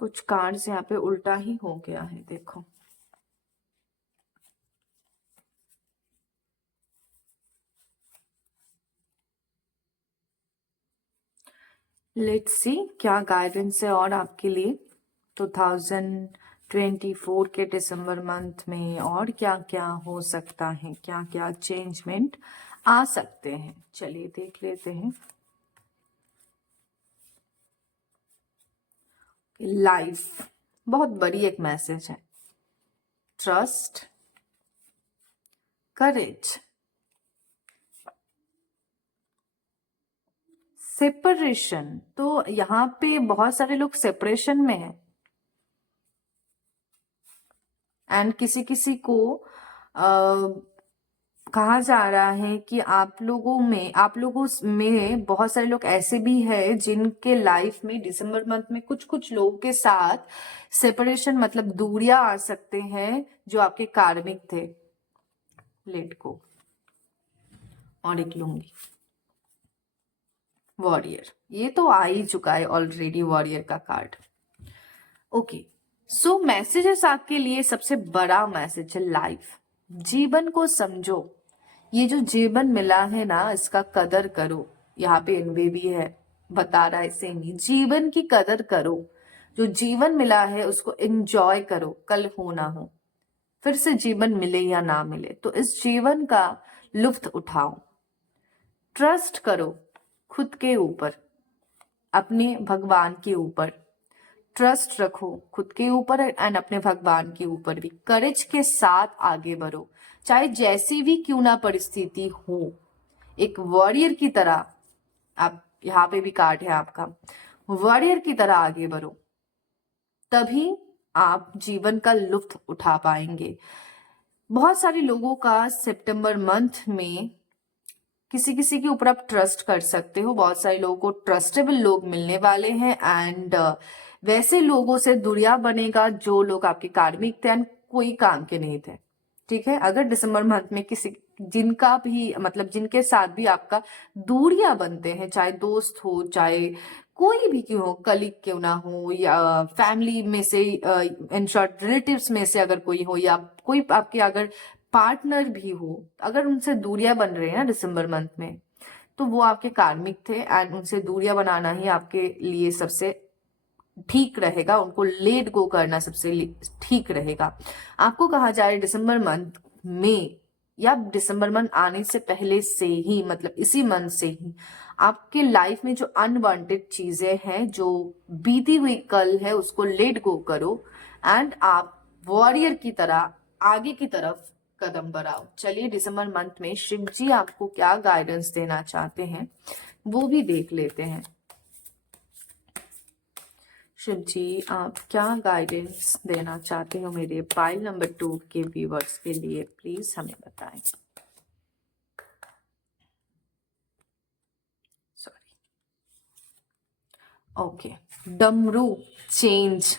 कुछ कार्ड्स यहाँ पे उल्टा ही हो गया है, देखो। लेट्स सी क्या गाइडेंस है और आपके लिए 2024 के दिसंबर मंथ में, और क्या क्या हो सकता है, क्या क्या चेंजमेंट आ सकते हैं। चलिए देख लेते हैं। लाइफ, बहुत बड़ी एक मैसेज है। ट्रस्ट, करेज, सेपरेशन। तो यहाँ पे बहुत सारे लोग सेपरेशन में हैं, एंड किसी किसी को कहा जा रहा है कि आप लोगों में बहुत सारे लोग ऐसे भी हैं जिनके लाइफ में दिसंबर मंथ में कुछ कुछ लोगों के साथ सेपरेशन मतलब दूरियां आ सकते हैं जो आपके कार्मिक थे। लेट को, और एक लूंगी वॉरियर, ये तो आ ही चुका है ऑलरेडी वॉरियर का कार्ड। ओके, सो मैसेजेस आपके लिए सबसे बड़ा मैसेज है लाइफ। जीवन को समझो, ये जो जीवन मिला है ना इसका कदर करो। यहाँ पे इनवे भी है, बता रहा है सेम ही, जीवन की कदर करो। जो जीवन मिला है उसको एंजॉय करो, कल हो ना हो, फिर से जीवन मिले या ना मिले, तो इस जीवन का लुत्फ उठाओ। ट्रस्ट करो खुद के ऊपर, अपने भगवान के ऊपर। ट्रस्ट रखो खुद के ऊपर एंड अपने भगवान के ऊपर भी। करेज के साथ आगे बढ़ो, चाहे जैसी भी क्यों ना परिस्थिति हो। एक वॉरियर की तरह, आप यहाँ पे भी कार्ड है आपका, वॉरियर की तरह आगे बढ़ो, तभी आप जीवन का लुत्फ उठा पाएंगे। बहुत सारे लोगों का सितंबर मंथ में किसी किसी के ऊपर आप ट्रस्ट कर सकते हो। बहुत सारे लोगों को ट्रस्टेबल लोग मिलने वाले हैं, एंड वैसे लोगों से दूरिया बनेगा जो लोग आपके कार्मिक थे एंड कोई काम के नहीं थे। ठीक है, अगर दिसंबर मंथ में किसी जिनका भी मतलब जिनके साथ भी आपका दूरियां बनते हैं, चाहे दोस्त हो, चाहे कोई भी क्यों हो, कलीग क्यों ना हो, या फैमिली में से इन शॉर्ट रिलेटिव्स में से अगर कोई हो, या कोई आपके अगर पार्टनर भी हो, अगर उनसे दूरियां बन रही है ना दिसंबर मंथ में, तो वो आपके कार्मिक थे एंड उनसे दूरियां बनाना ही आपके लिए सबसे ठीक रहेगा। उनको लेट गो करना सबसे ठीक रहेगा। आपको कहा जा रहा है दिसंबर मंथ में या दिसंबर मंथ आने से पहले से ही, मतलब इसी मंथ से ही, आपके लाइफ में जो अनवांटेड चीजें हैं, जो बीती हुई कल है, उसको लेट गो करो एंड आप वॉरियर की तरह आगे की तरफ कदम बढ़ाओ। चलिए दिसंबर मंथ में शिव जी आपको क्या गाइडेंस देना चाहते हैं वो भी देख लेते हैं। शिव जी आप क्या गाइडेंस देना चाहते हो मेरे पाइल नंबर 2 के व्यूवर्स के लिए, प्लीज हमें बताएं। सॉरी, ओके, डमरू चेंज।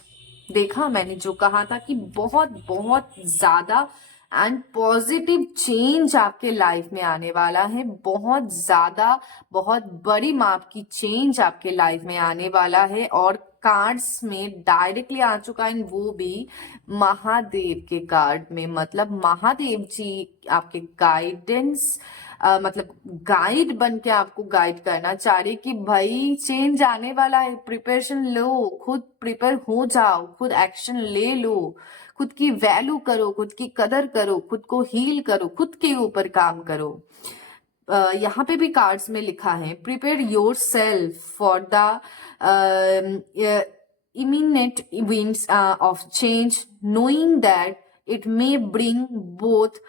देखा मैंने जो कहा था कि बहुत बहुत ज्यादा एंड पॉजिटिव चेंज आपके लाइफ में आने वाला है। बहुत ज्यादा, बहुत बड़ी माप की चेंज आपके लाइफ में आने वाला है, और कार्ड्स में डायरेक्टली आ चुका है, वो भी महादेव के कार्ड में। मतलब महादेव जी आपके गाइडेंस मतलब गाइड बन के आपको गाइड करना चाह रहे कि भाई चेंज आने वाला है, प्रिपरेशन लो, खुद प्रिपेयर हो जाओ, खुद एक्शन ले लो, खुद की वैल्यू करो, खुद की कदर करो, खुद को हील करो, खुद के ऊपर काम करो। यहाँ पे भी कार्ड्स में लिखा है prepare your self for the imminent events of change, knowing that it may bring both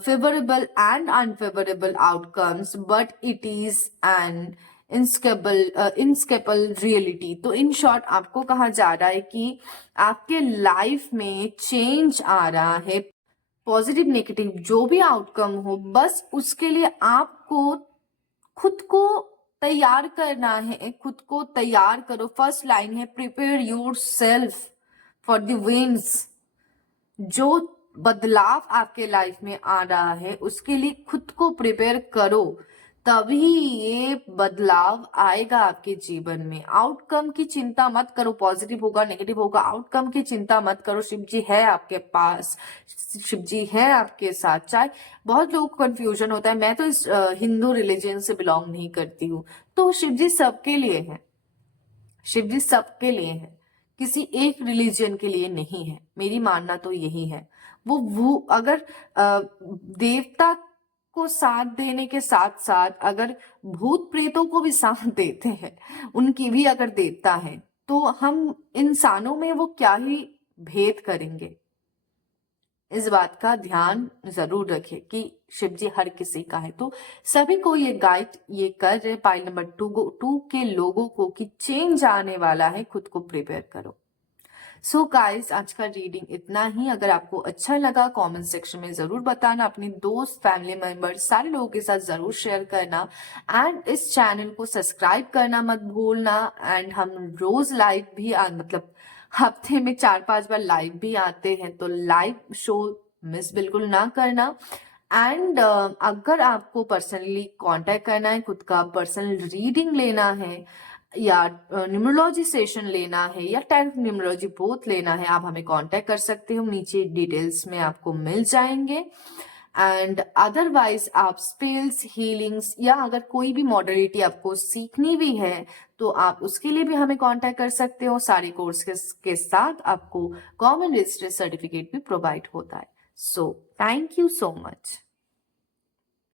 favorable and unfavorable outcomes, but it is an inescapable reality. तो इन शॉर्ट आपको कहा जा रहा है कि आपके लाइफ में चेंज आ रहा है, पॉजिटिव नेगेटिव जो भी आउटकम हो, बस उसके लिए आपको खुद को तैयार करना है, खुद को तैयार करो। फर्स्ट लाइन है prepare your self for the winds. जो बदलाव आपके लाइफ में आ रहा है उसके लिए खुद को प्रिपेयर करो, तभी ये बदलाव आएगा आपके जीवन में। आउटकम की चिंता मत करो, पॉजिटिव होगा नेगेटिव होगा, आउटकम की चिंता मत करो। शिव जी है आपके पास, शिव जी है आपके साथ। चाहे बहुत लोगों को कंफ्यूजन होता है, मैं तो इस हिंदू रिलीजन से बिलोंग नहीं करती हूँ, तो शिव जी सबके लिए है, शिव जी सबके लिए है, किसी एक रिलीजन के लिए नहीं है। मेरी मानना तो यही है। वो अगर देवता को साथ देने के साथ साथ अगर भूत प्रेतों को भी साथ देते हैं, उनकी भी अगर देवता है, तो हम इंसानों में वो क्या ही भेद करेंगे। इस बात का ध्यान जरूर रखें कि शिव जी हर किसी का है। तो सभी को ये गाइड ये कर रहे पाइल नंबर 2 के लोगों को कि चेंज आने वाला है, खुद को प्रिपेयर करो। सो गाइस, आज का रीडिंग इतना ही। अगर आपको अच्छा लगा कमेंट सेक्शन में जरूर बताना, अपने दोस्त फैमिली मेंबर सारे लोगों के साथ जरूर शेयर करना, एंड इस चैनल को सब्सक्राइब करना मत भूलना। एंड हम रोज लाइव भी मतलब हफ्ते में 4-5 बार लाइव भी आते हैं, तो लाइव शो मिस बिल्कुल ना करना। एंड अगर आपको पर्सनली कांटेक्ट करना है, खुद का पर्सनल रीडिंग लेना है, या न्यूमरोलॉजी सेशन लेना है, या टैरोट न्यूमरोलॉजी बोथ लेना है, आप हमें कांटेक्ट कर सकते हो, नीचे डिटेल्स में आपको मिल जाएंगे। एंड अदरवाइज आप स्पेल्स, हीलिंग्स, या अगर कोई भी मॉडलिटी आपको सीखनी भी है तो आप उसके लिए भी हमें कांटेक्ट कर सकते हो। सारे कोर्स के साथ आपको गवर्नमेंट रजिस्टर्ड सर्टिफिकेट भी प्रोवाइड होता है। So thank you so much.